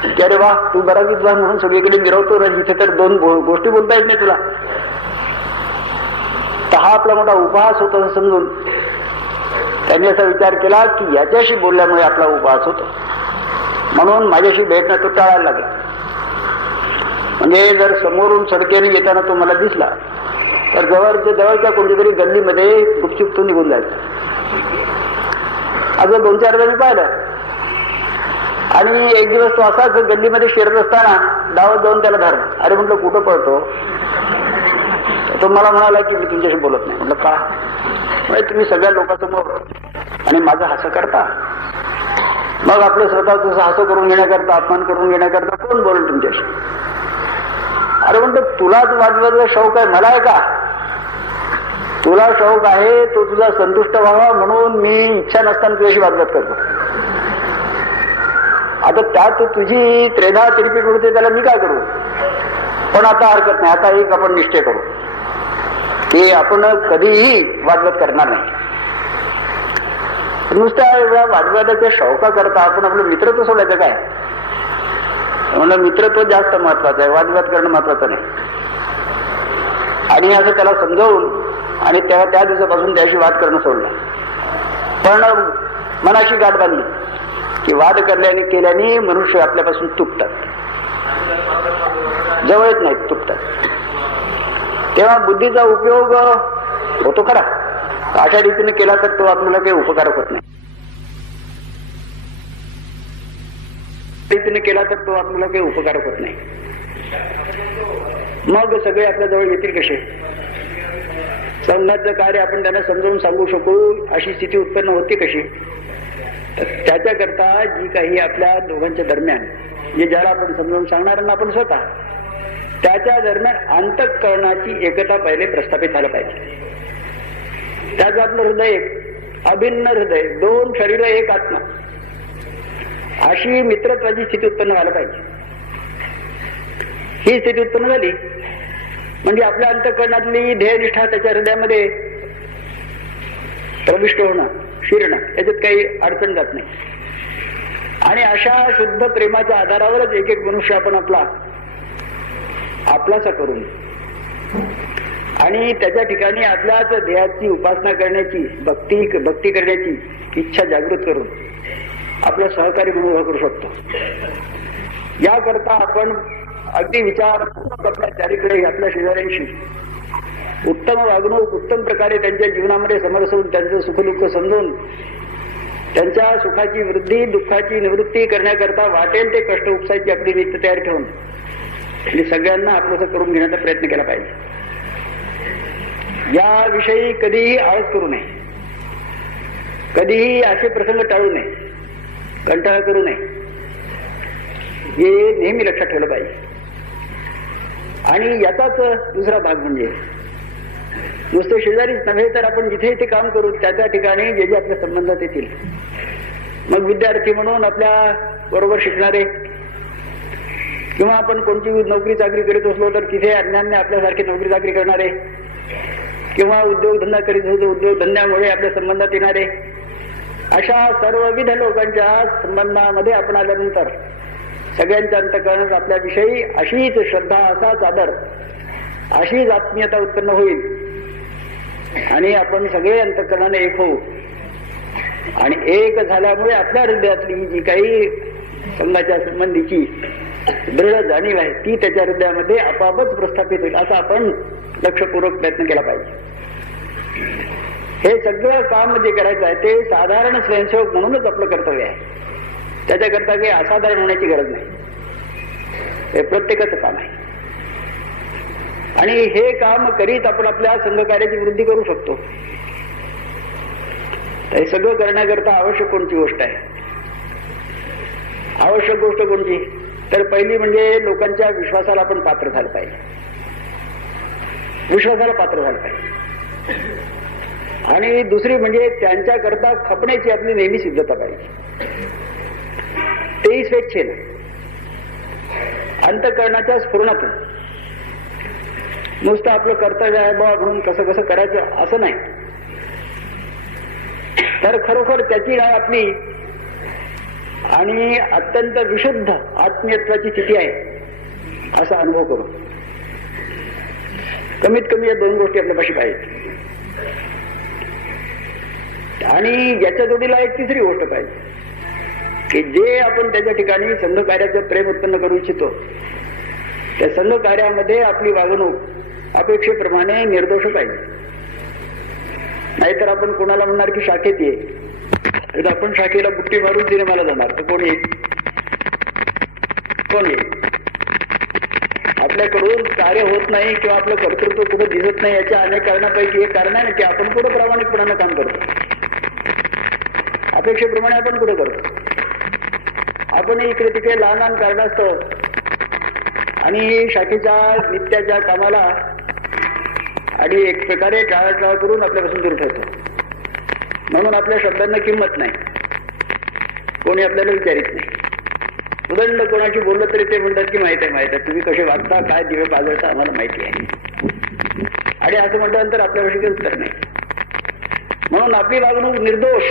की अरे वा तू बरा विद्वान म्हणून सगळीकडे मिरवतो ना, जिथे तर 2 गोष्टी बोलता येत नाही तुला. तर हा आपला मोठा उपहास होता असं समजून त्यांनी असा विचार केला की याच्याशी बोलल्यामुळे आपला उपहास होतो, म्हणून माझ्याशी भेटणं तो टाळायला लागला. म्हणजे जर समोरून सडकेने येताना तो मला दिसला तर जवळच्या कोणत्या तरी गल्लीमध्ये गुपचूप तो निघून जायचा. असं 2-4 जणी पाहिलं आणि एक दिवस तो असाच गल्लीमध्ये शिरत असताना डावत जाऊन त्याला धरलं. अरे म्हटलं कुठं पळतो? तो मला म्हणाला की मी तुमच्याशी बोलत नाही. म्हटलं का? म्हणजे तुम्ही सगळ्या लोकांसमोर आणि माझं हसं करता, मग आपलं स्वतःच हसं करून घेण्याकरता, अपमान करून घेण्याकरता कोण बोलेल तुमच्याशी? अरे म्हणतो तुलाच वादविवादाचा शौक आहे, मला आहे का? तुला शौक आहे तो तुझा संतुष्ट व्हावा म्हणून मी इच्छा नसताना तुझ्याशी वादविवाद करतो. आता त्यात तुझी त्रेधा तिरपीट उडते, त्याला मी काय करू? पण आता हरकत नाही, आता एक आपण निश्चय करू की आपण कधीही वादविवाद करणार नाही. नुसत्या एवढ्या वादविवादाच्या शौका करता आपण आपलं मित्रत्व सोडायचं काय? म्हणलं मित्रत्व जास्त महत्वाचं आहे, वादविवाद करणं महत्वाचं नाही. आणि असं त्याला समजावून आणि तेव्हा त्या दिवसापासून त्याशी वाद करणं सोडलं. पण मनाशी गाठ बांधली की वाद केल्याने मनुष्य आपल्यापासून तुटतात, जवळ येत नाहीत, तुटतात. तेव्हा बुद्धीचा उपयोग होतो खरा, अशा रीतीने केला तर तो आपल्याला काही उपकारक होत नाही. रीतीने केला तर तो आपल्याला काही उपकारक होत नाही. मग सगळे आपल्या जवळ येतील कसे? संघाचं कार्य आपण त्यांना समजावून सांगू शकू अशी स्थिती उत्पन्न होती कशी? त्याच्याकरता जी काही आपल्या दोघांच्या दरम्यान जे ज्याला आपण समजावून सांगणार ना आपण स्वतः, त्याच्या दरम्यान अंतःकरणाची एकता पहिले प्रस्थापित झालं पाहिजे. त्याचं आपलं हृदय एक, अभिन्न हृदय, 2 शरीर 1 आत्मा, अशी मित्रत्वाची स्थिती उत्पन्न व्हायला पाहिजे. ही स्थिती उत्पन्न झाली म्हणजे आपल्या अंतःकरणातली ध्येयनिष्ठा त्याच्या हृदयामध्ये प्रविष्ट होणं, शिरणं, याच्यात काही अडचण जात नाही. आणि अशा शुद्ध प्रेमाच्या आधारावरच एक एक मनुष्य आपण आपलासा करून आणि त्याच्या ठिकाणी आपल्याच ध्येयाची उपासना करण्याची, भक्ती करण्याची इच्छा जागृत करून आपलं सहकारी म्हणून उभं करू शकतो. याकरता आपण अगदी विचार आपल्या चारीकडे, आपल्या शेजाऱ्यांशी उत्तम वागणूक, उत्तम प्रकारे त्यांच्या जीवनामध्ये समरसून त्यांचं सुखदुःख समजून त्यांच्या सुखाची वृद्धी, दुःखाची निवृत्ती करण्याकरता वाटेल ते कष्ट उपसायची आपली नीती तयार ठेवून आणि सगळ्यांना आपलं करून घेण्याचा प्रयत्न केला पाहिजे. याविषयी कधीही आळस करू नये, कधीही असे प्रसंग टाळू नये, कंटाळा करू नये, हे नेहमी लक्षात ठेवलं पाहिजे. आणि याचाच दुसरा भाग म्हणजे नुसते शेजारीच नव्हे तर आपण जिथे इथे काम करू त्या त्या ठिकाणी जे जे आपल्या संबंधात येतील, मग विद्यार्थी म्हणून आपल्या बरोबर शिकणारे किंवा आपण कोणती नोकरी चाकरी करीत असलो तर तिथे अन्यान्य आपल्यासारखे नोकरी चाकरी करणारे किंवा उद्योगधंदा करीत असलो उद्योगधंद्यामुळे आपल्या संबंधात येणारे, अशा सर्वविध लोकांच्या संबंधामध्ये आपण आल्यानंतर सगळ्यांच्या अंतःकरणात आपल्याविषयी अशीच श्रद्धा, असाच आदर, अशीच आत्मीयता उत्पन्न होईल आणि आपण सगळे अंतःकरणाने एक होऊ. आणि एक झाल्यामुळे आपल्या हृदयातली जी काही संघाच्या संबंधीची दृढ जाणीव आहे ती त्याच्या हृदयामध्ये आपोआपच प्रस्थापित होईल, असा आपण लक्षपूर्वक प्रयत्न केला पाहिजे. हे सगळं काम जे करायचं आहे ते साधारण स्वयंसेवक म्हणूनच आपलं कर्तव्य आहे. त्याच्याकरता काही असाधारण होण्याची गरज नाही, हे प्रत्येकाचं काम आहे. आणि हे काम करीत आपण आपल्या संघकार्याची वृद्धी करू शकतो. हे सगळं करण्याकरता आवश्यक कोणती गोष्ट आहे? आवश्यक गोष्ट कोणती? तर पहिली म्हणजे लोकांच्या विश्वासाला आपण पात्र झालं पाहिजे, विश्वासाला पात्र झालं पाहिजे. आणि दुसरी म्हणजे त्यांच्याकरता खपण्याची आपली नेहमी सिद्धता पाहिजे, तेही स्वेच्छेनं, अंतःकरणाच्या स्फुरणातून. नुसतं आपलं कर्तव्य आहे बा म्हणून कसं कसं करायचं असं नाही, तर खरोखर त्याची आपली आणि अत्यंत विशुद्ध आत्मीयत्वाची स्थिती आहे असा अनुभव करू. कमीत कमी या दोन गोष्टी आपल्यापाशी पाहिजेत. आणि याच्या जोडीला एक तिसरी गोष्ट पाहिजे की जे आपण त्याच्या ठिकाणी संघ कार्याचं प्रेम उत्पन्न करू इच्छितो त्या संघ कार्यामध्ये आपली वागणूक अपेक्षेप्रमाणे निर्दोष पाहिजे. नाहीतर आपण कोणाला म्हणणार की शाखेत ये, तर आपण शाखेला बुट्टी मारून तिने मला जाणार तर कोण येईल? कोण येईल? आपल्याकडून कार्य होत नाही किंवा आपलं कर्तृत्व कुठं दिसत नाही याच्या अनेक कारणापैकी एक कारण आहे ना की आपण कुठं प्रामाणिकपणानं काम करतो, अपेक्षेप्रमाणे आपण कुठं करतो. आपण इकडे तिकडे लहान लहान कारणास्तव आणि शाखेच्या नित्याच्या कामाला आणि एक प्रकारे टाळाटाळ करून आपल्यापासून दूर ठेवतो. म्हणून आपल्या शब्दांना किंमत नाही, कोणी आपल्याला विचारित नाही. उदंड कोणाशी बोललं तरी ते म्हणतात की माहित आहे तुम्ही कसे वागता, काय दिवे पाजळता आम्हाला माहिती आहे. आणि असं म्हटल्यानंतर आपल्यापाशी काही उत्तर नाही. म्हणून आपली वागणूक निर्दोष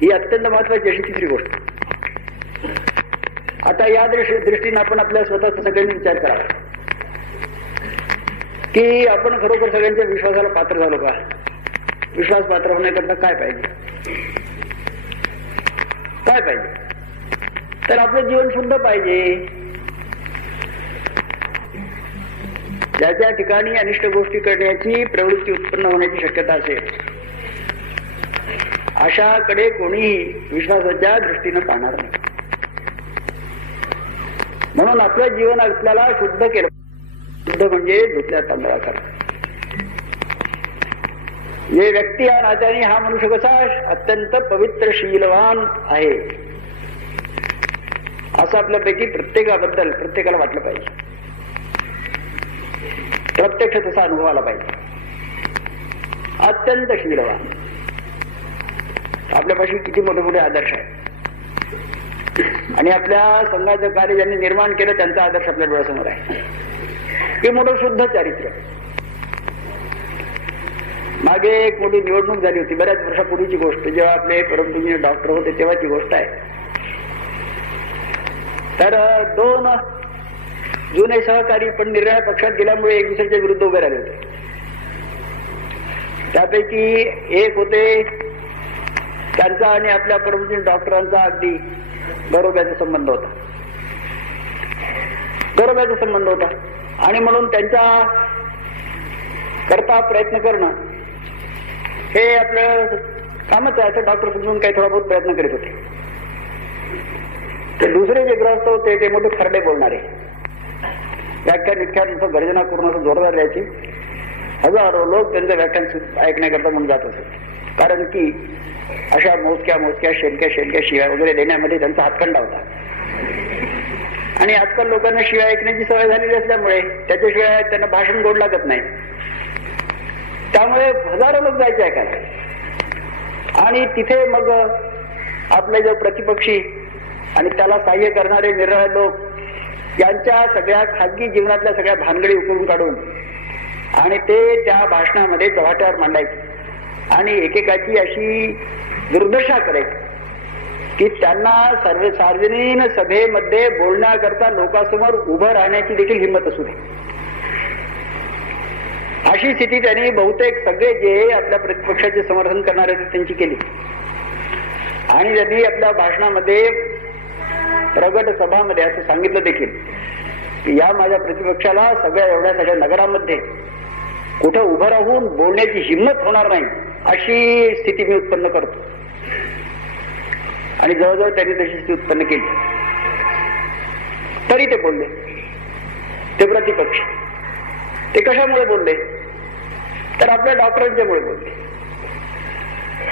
ही अत्यंत महत्वाची अशी तिसरी गोष्ट. आता या दृष्टीने आपण आपल्या स्वतःचा सगळ्यांनी विचार करावा की आपण खरोखर सगळ्यांच्या विश्वासाला पात्र झालो का? विश्वास पात्र होण्याकरता काय पाहिजे? काय पाहिजे? तर आपलं जीवन शुद्ध पाहिजे. ज्याच्या ठिकाणी अनिष्ट गोष्टी करण्याची प्रवृत्ती उत्पन्न होण्याची शक्यता असेल अशाकडे कोणीही विश्वासाच्या दृष्टीनं पाहणार नाही. म्हणून आपलं जीवन आपल्याला शुद्ध केलं. शुद्ध म्हणजे धुतल्या तांदळासारखं. जे व्यक्ती या नात्याने हा मनुष्य कसा अत्यंत पवित्र शीलवान आहे असं आपल्यापैकी प्रत्येकाबद्दल प्रत्येकाला वाटलं पाहिजे. प्रत्यक्ष तसा अनुभव आला पाहिजे. अत्यंत शीलवान. आपल्यापाशी किती मोठे मोठे आदर्श आहेत आणि आपल्या संघाचं कार्य ज्यांनी निर्माण केलं त्यांचा आदर्श आपल्या डोळ्यासमोर आहे. की मोठं शुद्ध चारित्र्य. मागे एक मोठी निवडणूक झाली होती, बऱ्याच वर्षापूर्वीची गोष्ट, जेव्हा आपले परमपूज्य डॉक्टर होते तेव्हाची गोष्ट आहे. तर 2 जुने सहकारी पण निरनिराळ्या पक्षात गेल्यामुळे एक दुसऱ्याच्या विरुद्ध उभे राहिले होते. त्यापैकी एक होते, त्यांचा आणि आपल्या परमपूज्य डॉक्टरांचा अगदी बरोब्याचा संबंध होता, बरोब्याचा संबंध होता. आणि म्हणून त्यांच्या करता प्रयत्न करणं हे आपलं कामच आहे असं डॉक्टर समजून काही थोडा बहुत प्रयत्न करीत होते. ते दुसरे जे ग्रस्त होते ते मोठे खरडे बोलणारे, व्याख्यान गर्जना करून असं जोरदार द्यायचे. हजारो लोक त्यांचं व्याख्यान ऐकण्याकरता म्हणून जात असत, कारण की अशा मोजक्या शेलक्या शिव्या वगैरे देण्यामध्ये त्यांचा हातखंडा होता. आणि आजकाल लोकांना शिव्या ऐकण्याची सवय झालेली असल्यामुळे त्याच्याशिवाय त्यांना भाषण गोड लागत नाही. त्यामुळे हजारो लोक जायचे ऐकायला. आणि तिथे मग आपले जो प्रतिपक्षी आणि त्याला सहाय्य करणारे निरनिराळे लोक यांच्या सगळ्या खाजगी जीवनातल्या सगळ्या भानगडी उकरून काढून आणि ते त्या भाषणामध्ये चव्हाट्यावर मांडायचे आणि एकेकाची अशी दुर्दशा करायची की त्यांना सार्वजनिक सभेमध्ये बोलण्याकरता लोकांसमोर उभं राहण्याची देखील हिंमत असू दे. अशी स्थिती त्यांनी बहुतेक सगळे जे आपल्या प्रतिपक्षाचे समर्थन करणारे त्यांची केली. आणि त्यांनी आपल्या भाषणामध्ये प्रगट सभामध्ये असं सांगितलं देखील की या माझ्या प्रतिपक्षाला सगळ्या नगरामध्ये कुठं उभं राहून बोलण्याची हिंमत होणार नाही अशी स्थिती मी उत्पन्न करतो. आणि जवळजवळ त्यांनी तशी स्थिती उत्पन्न केली. तरी ते बोलले, ते प्रतिपक्ष. ते कशामुळे बोलले तर आपल्या डॉक्टरांच्यामुळे बोलले.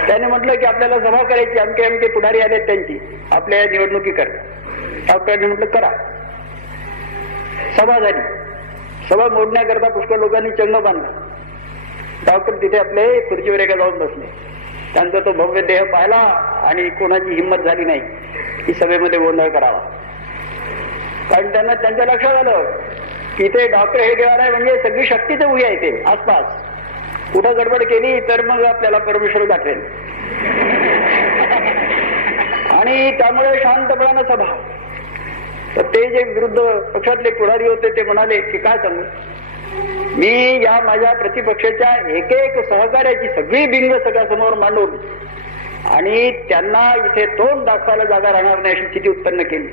त्याने म्हटलं की आपल्याला सभा करायची, अमके पुढारी आले त्यांची आपल्या निवडणुकीकरता. डॉक्टरांनी म्हटलं करा. सभा झाली. सभा मोडण्याकरता पुष्कळ लोकांनी चंग बांधला. डॉक्टर तिथे आपले खुर्चीवर एका जाऊन बसले. त्यांचा तो भव्य देह पाहिला आणि कोणाची हिंमत झाली नाही की सभेमध्ये गोंधळ करावा. कारण त्यांना त्यांच्या लक्षात आलं की इथे डॉक्टर हे घेणार आहे म्हणजे सगळी शक्तीच उभी आहे इथे आसपास. कुठं गडबड केली तर मग आपल्याला परमेश्वर दाखवेल. आणि त्यामुळे शांतपणानं सभा. तर ते जे विरुद्ध पक्षातले पुढारी होते ते म्हणाले की काय सांगू, मी या माझ्या प्रतिपक्षाच्या एक सहकार्याची सगळी बिंग सगळ्यासमोर मांडून आणि त्यांना इथे तोंड दाखवायला जागा राहणार नाही अशी स्थिती उत्पन्न केली.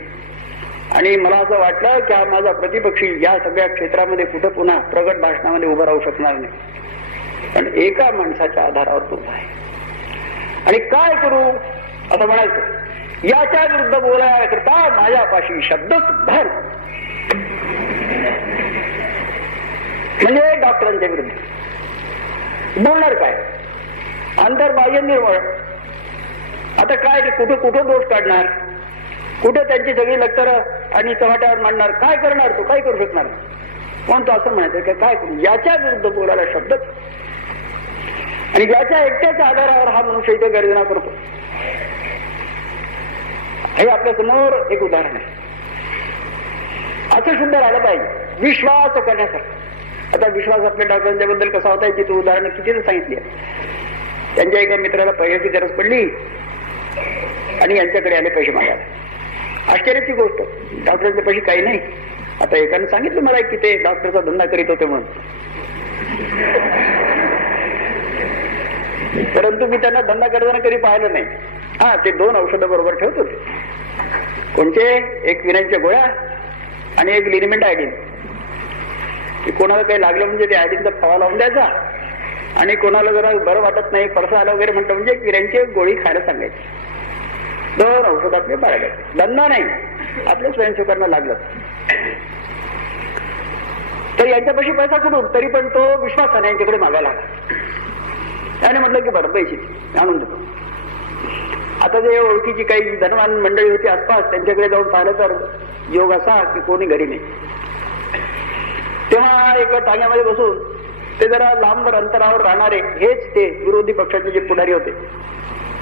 आणि मला असं वाटलं की हा माझा प्रतिपक्षी या सगळ्या क्षेत्रामध्ये कुठं पुन्हा प्रगट भाषणामध्ये उभं राहू शकणार नाही. पण एका माणसाच्या आधारावर तो उभा आहे. आणि काय करू असं म्हणायचं. याच्या विरुद्ध बोलायकरता माझ्यापाशी शब्द सुद्धा म्हणजे डॉक्टरांच्या विरुद्ध बोलणार काय. अंतर्बाह्य निर्मळ. आता काय कुठं दोष काढणार, कुठं त्यांची सगळी लक्तर आणि चव्हाट्यावर मांडणार, काय करणार, तो काय करू शकणार. पण तो असं म्हणायचं की काय करू, याच्या विरुद्ध बोलायला शब्दच. आणि याच्या एकट्याच्या आधारावर हा मनुष्य इथे गर्जना करतो. हे आपल्या समोर एक उदाहरण आहे. असं शुद्ध राहिलं पाहिजे विश्वास करण्यासाठी. आता विश्वास आपल्या डॉक्टरांच्या बद्दल कसा होता याची तू उदाहरणं किती सांगितली. त्यांच्या एका मित्राला पैशाची गरज पडली आणि यांच्याकडे आले पैसे मागायला. आश्चर्याची गोष्ट, डॉक्टरांच्या पैसे काही नाही. आता एकाने सांगितलं मला की ते डॉक्टरचा धंदा करीत होते म्हणून, परंतु मी त्यांना धंदा करताना कधी पाहिलं नाही. हा, ते 2 औषधं बरोबर ठेवत होते. कोणते, एक विनाच्या गोळ्या आणि एक लिनिमेंट आयडीन. कोणाला काही लागलं म्हणजे ते आयडीनचा फवा लावून द्यायचा आणि कोणाला जरा बरं वाटत नाही, परसा आला वगैरे म्हणतं म्हणजे विरांची गोळी खायला सांगायची. 2 औषध आपले बाळगायचे. धंदा नाही, आपल्या स्वयंसेवकांना लागलं. तर यांच्यापाशी पैसा कुठून, तरी पण तो विश्वासाने यांच्याकडे मागायला लागला. त्याने म्हटलं की बरं पैसे आणून देतो. आता जे ओळखीची काही धनवान मंडळी होती आसपास, त्यांच्याकडे जाऊन पाहिलं तर योग असा की कोणी घरी नाही. तेव्हा एका टांग्यामध्ये बसून ते जरा लांब अंतरावर राहणारे हेच ते विरोधी पक्षाचे जे पुढारी होते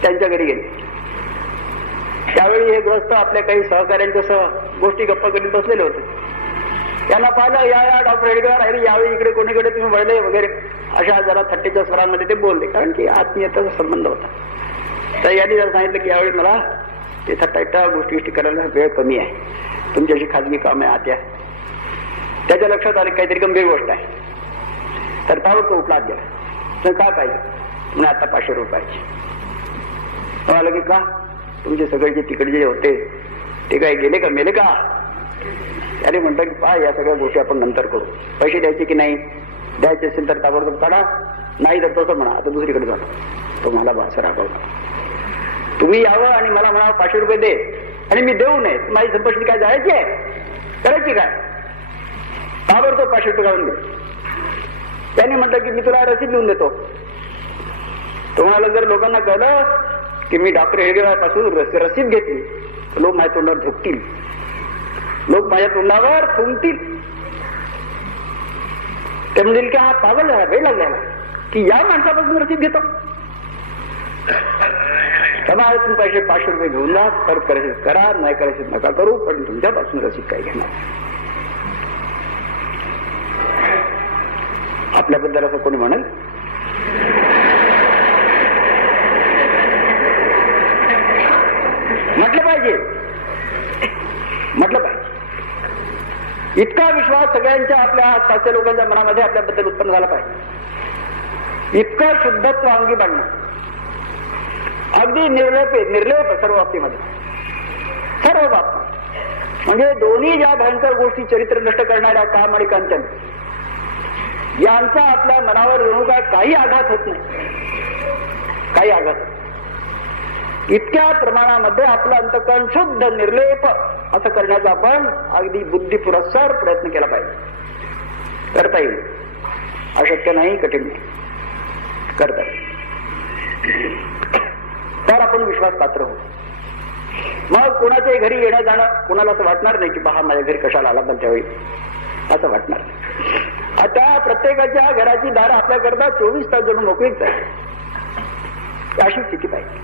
त्यांच्या घरी गेले. त्यावेळी हे ग्रस्त आपल्या काही सहकार्यांच्या सह गोष्टी गप्पा करीत बसलेले होते. त्यांना पाहिलं, या डॉक्टर हेडगेवार, अरे यावेळी इकडे कोणीकडे तुम्ही वळले वगैरे, अशा जरा थट्टेच्या स्वरांमध्ये ते बोलले, कारण की आत्मीयतेचा संबंध होता. तर यांनी जर सांगितलं की यावेळी मला ते थट्टा गोष्टी करायला वेळ कमी आहे, तुमच्याशी खाजगी काम आहे आत्या. त्याच्या लक्षात आले काहीतरी गंभीर गोष्ट आहे. तर ताबडतोब तो उठला गेला. तर का पाहिजे म्हणजे आता 500 रुपयाची. म्हणाला की का, तुमचे सगळे जे तिकडे जे होते ते काय गेले का, मेले का? अरे म्हणतात की पहा, या सगळ्या गोष्टी आपण नंतर करू. पैसे द्यायचे की नाही, द्यायचे असेल तर ताबडतोब काढा, नाही तर तसं म्हणा आता दुसरीकडे जाणं. तो मला भास रागवला, तुम्ही यावं आणि मला म्हणा 500 रुपये दे आणि मी देऊ नये, माझी संपत्ती काय जायची आहे, करायची काय? ताबडतोब 500 रुपये काढून दे. त्यांनी म्हटलं की मी तुला रसीद देऊन देतो. तो म्हणाला, जर लोकांना कळलं की मी डॉक्टर हेडगेवार पासून रसीद घेतली, लोक माझ्या तोंडावर झोपतील, लोक माझ्या तोंडावर थुंकतील. ते म्हणतील की हा पागल झाला, वेळ लागला की या माणसापासून रसीद घेतो. त्यामुळे तुम्ही पैसे 500 रुपये घेऊन जा, तर करायचे करा, नाही करायचे नका करू, पण तुमच्यापासून रसीद काय घेणार. आपल्याबद्दल असं कोणी म्हणेल? म्हटलं पाहिजे. इतका विश्वास सगळ्यांच्या आपल्या आसपासच्या लोकांच्या मनामध्ये आपल्याबद्दल उत्पन्न झाला पाहिजे. इतकं शुद्धत्व अंगी बांधणं, अगदी निर्लेप सर्व बाबतीमध्ये, सर्व बाबतीत. म्हणजे दोन्ही ज्या भयंकर गोष्टी चरित्र नष्ट करणाऱ्या काम आणि कांचन, यांचा आपल्या मनावर जणू काय काही आघात होत नाही, काही आघात. इतक्या प्रमाणामध्ये आपलं अंतःकरण शुद्ध निर्लेप असं करण्याचा आपण अगदी बुद्धिपुरस्सर प्रयत्न केला पाहिजे. करता येईल, अशक्य नाही, कठीण नाही, करता येईल. तर आपण विश्वास पात्र होऊ. मग कोणाच्याही घरी येणं जाणं कोणाला असं वाटणार नाही की पहा माझ्या घरी कशाला आला पण त्यावेळी, असं वाटणार नाही. आता प्रत्येकाच्या घराची दारं आपल्याकरता 24 तास जणू मोकळीच आहे, अशी स्थिती पाहिजे.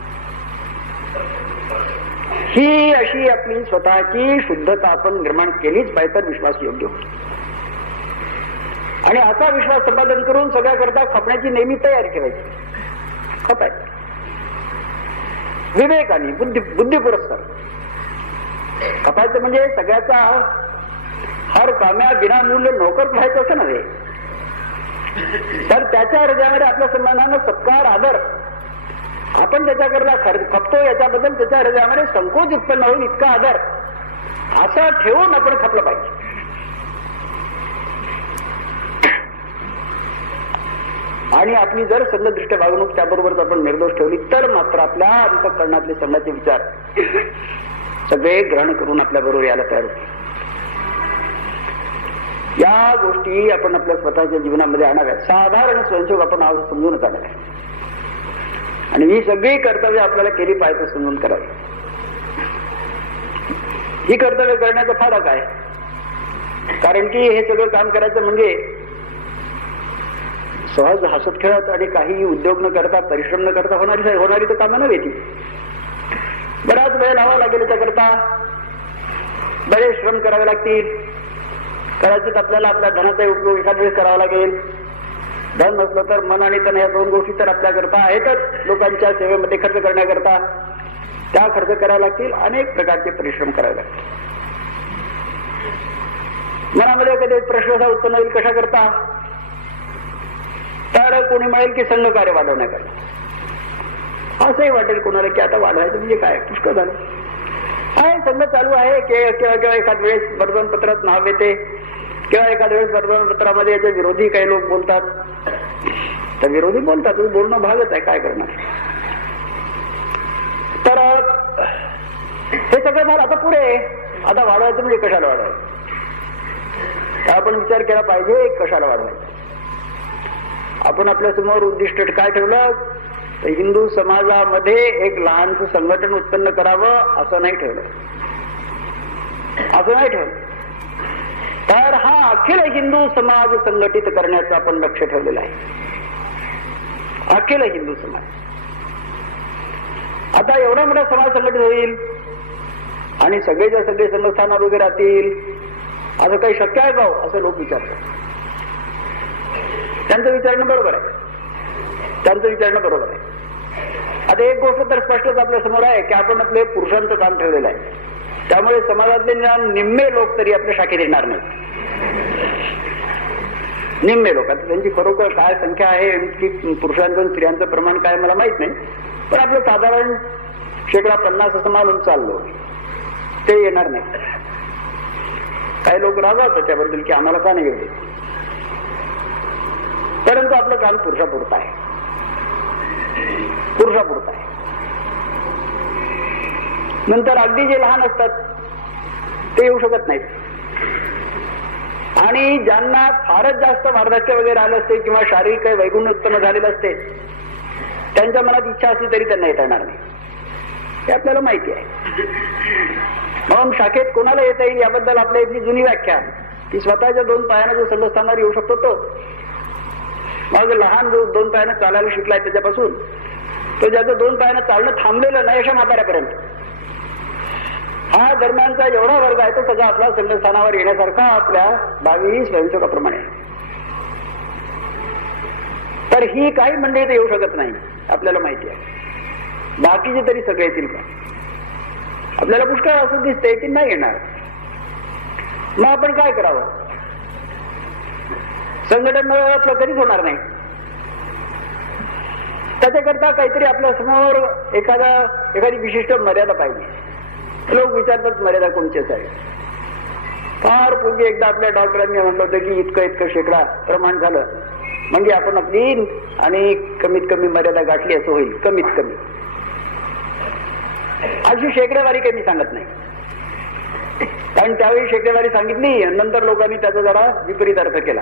ही अशी आपली स्वतःची शुद्धता आपण निर्माण केलीच पाहिजे, तर विश्वास योग्य होतो. आणि असा विश्वास संपादन करून सगळ्याकरता खपण्याची नेहमी तयारी ठेवायची. खपायची विवेकाने, बुद्धिपुरस्सर खपायचं. म्हणजे सगळ्याचा हर काम्या विनामूल्य नोकर व्हायचं असं नव्हे, तर त्याच्या हृदयामध्ये आपल्या सन्मानानं सत्कार, आदर, आपण त्याच्याकरता खपतो याच्याबद्दल त्याच्या हृदयामध्ये संकोच उत्पन्न होईल, इतका आदर असं ठेवून आपण खपलं पाहिजे. आणि आपली जर संगदृष्ट वागणूक त्याबरोबरच आपण निर्दोष ठेवली, तर मात्र आपल्या अंतःकरणातले संघाचे विचार सगळे ग्रहण करून आपल्या बरोबर यायला तयार होते. या गोष्टी आपण आपल्या स्वतःच्या जीवनामध्ये आणाव्या. साधारण स्वयंसेवक आपण आज समजूनच आला आहे, आणि ही सगळी कर्तव्य आपल्याला केली पाहिजे समजून करावी. ही कर्तव्य करण्याचा फायदा काय? कारण की हे सगळं काम करायचं म्हणजे सहज हसत खेळत आणि काही उद्योग न करता, परिश्रम न करता होणारी तर कामं नव्हे ती. बराच वेळ लावावा लागेल त्याकरता, बरेच श्रम करावे लागतील. कदाचित आपल्याला आपल्या धनाचा उपयोग एखाद वेळेस करावा लागेल. धन नसलं तर मन आणि तन या दोन गोष्टी तर आपल्याकरता आहेतच. लोकांच्या सेवेमध्ये खर्च करण्याकरता त्या खर्च करायला लागतील, अनेक प्रकारचे परिश्रम करावे लागतील. मनामध्ये कधी प्रश्न असा उत्पन्न होईल कशा करता, तर कोणी म्हणेल की संघ कार्य वाढवण्याकरता. असंही वाटेल कोणाला की आता वाढवायचं म्हणजे काय, पुष्कळ झालं आहे, संघ चालू आहे. किंवा एखाद वेळेस वर्तमानपत्रात नाव येते, किंवा एखाद्या वेळेस वर्तमानपत्रामध्ये याचे विरोधी काही लोक बोलतात, तर विरोधी बोलतात, बोलणं भागच आहे, काय करणार. तर हे सगळं झालं, आता पुढे आता वाढवायचं म्हणजे कशाला वाढवायचं, आपण विचार केला पाहिजे कशाला वाढवायचं. आपण आपल्या समोर उद्दिष्ट काय ठेवलं, तर हिंदू समाजामध्ये एक लहानसं संघटन उत्पन्न करावं असं नाही ठेवलं, असं नाही ठेवलं. तर हा अखिल हिंदू समाज संघटित करण्याचं आपण लक्ष ठेवलेलं आहे. अखिल हिंदू समाज. आता एवढा मोठा समाज संघटित होईल आणि सगळेच्या सगळे संघस्थानात उभे राहतील, असं काही शक्य आहे का हो, असं लोक विचारतात. त्यांचं विचारणं बरोबर आहे, त्यांचं विचारणं बरोबर आहे. आता एक गोष्ट तर स्पष्टच आपल्या समोर आहे की आपण आपले पुरुषांचं काम ठेवलेलं आहे, त्यामुळे समाजातले निम्मे लोक तरी आपल्या शाखेत येणार नाहीत. निम्मे लोक, आता त्यांची खरोखर काय संख्या आहे की पुरुषांचं स्त्रियांचं प्रमाण काय मला माहित नाही, पण आपलं साधारण 50% असं मानून चाललो, ते येणार नाही. काही लोक रागावतात त्याबद्दल की आम्हाला का नाही येऊ देत, परंतु आपलं काम पुरुषापुरतं आहे, पुरुषापुरतं आहे. नंतर अगदी जे लहान असतात ते येऊ शकत नाहीत, आणि ज्यांना फारच जास्त वार्धक्य वगैरे आलं असते किंवा शारीरिक काही वैगुण्य उत्पन्न झालेलं असते, त्यांच्या मनात इच्छा असली तरी त्यांना येता येणार नाही, हे आपल्याला माहिती आहे. म्हणून शाखेत कोणाला येता येईल याबद्दल आपल्या इथली जुनी व्याख्या की स्वतःच्या 2 पायानं जो संघस्थानावर येऊ शकतो तो. मग लहान जो 2 पायानं चालायला शिकलाय त्याच्यापासून तो ज्याचं 2 पायानं चालणं थांबलेलं नाही अशा म्हाताऱ्यापर्यंत, हा दरम्यानचा एवढा वर्ग आहे तो सगळा आपला संघस्थानावर येण्यासारखा आपल्या 22 स्वयंसेवकाप्रमाणे. तर ही काही मंडळी तर येऊ शकत नाही, आपल्याला माहिती आहे. बाकीचे तरी सगळे येतील का? आपल्याला पुष्कळ असं दिसतंय की नाही येणार. मग आपण काय करावं? संघटन आपलं कधीच होणार नाही. त्याच्याकरता काहीतरी आपल्या समोर एखादी विशिष्ट मर्यादा पाहिजे. लोक विचारतात मर्यादा कोणतीच आहे. फार पूर्वी एकदा आपल्या डॉक्टरांनी म्हटलं होतं की इतकं शेकडा प्रमाण झालं म्हणजे आपण आपली आणि कमीत कमी मर्यादा गाठली असं होईल, कमीत कमी. अशी शेकडेवारी काही मी सांगत नाही, कारण त्यावेळी शेकडेवारी सांगितली, नंतर लोकांनी त्याचा जरा विपरीत अर्थ केला.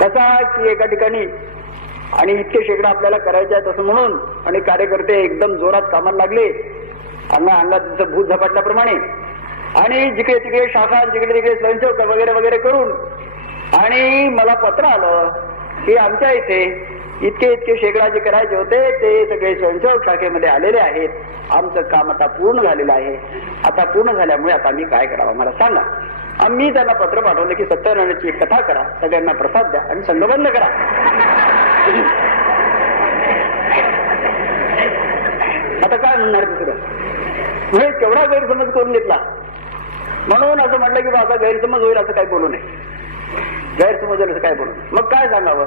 कसा की एका ठिकाणी आणि इतके शेकडा आपल्याला करायचे आहेत असं म्हणून आणि कार्यकर्ते एकदम जोरात कामाला लागले, अंगात भूत झपाटल्याप्रमाणे, आणि जिकडे तिकडे शाखा, जिकडे तिकडे स्वयंसेवक वगैरे वगैरे करून, आणि मला पत्र आलं की आमच्या इथे इतके शेकडा जे करायचे होते ते सगळे स्वयंसेवक शाखेमध्ये आलेले आहेत, आमचं काम आता पूर्ण झालेलं आहे, आता पूर्ण झाल्यामुळे आता आम्ही काय करावं मला सांगा. आम्ही त्यांना पत्र पाठवलं की सत्यनारायणाची एक कथा करा, सगळ्यांना प्रसाद द्या आणि संघ बंद करा. आता काय म्हणणार दुसरं? म्हणजे केवढा गैरसमज करून घेतला. म्हणून असं म्हटलं की बाबा गैरसमज होईल असं काही बोलू नये, गैरसमज होईल असं काय बोलू नये. मग काय सांगावं?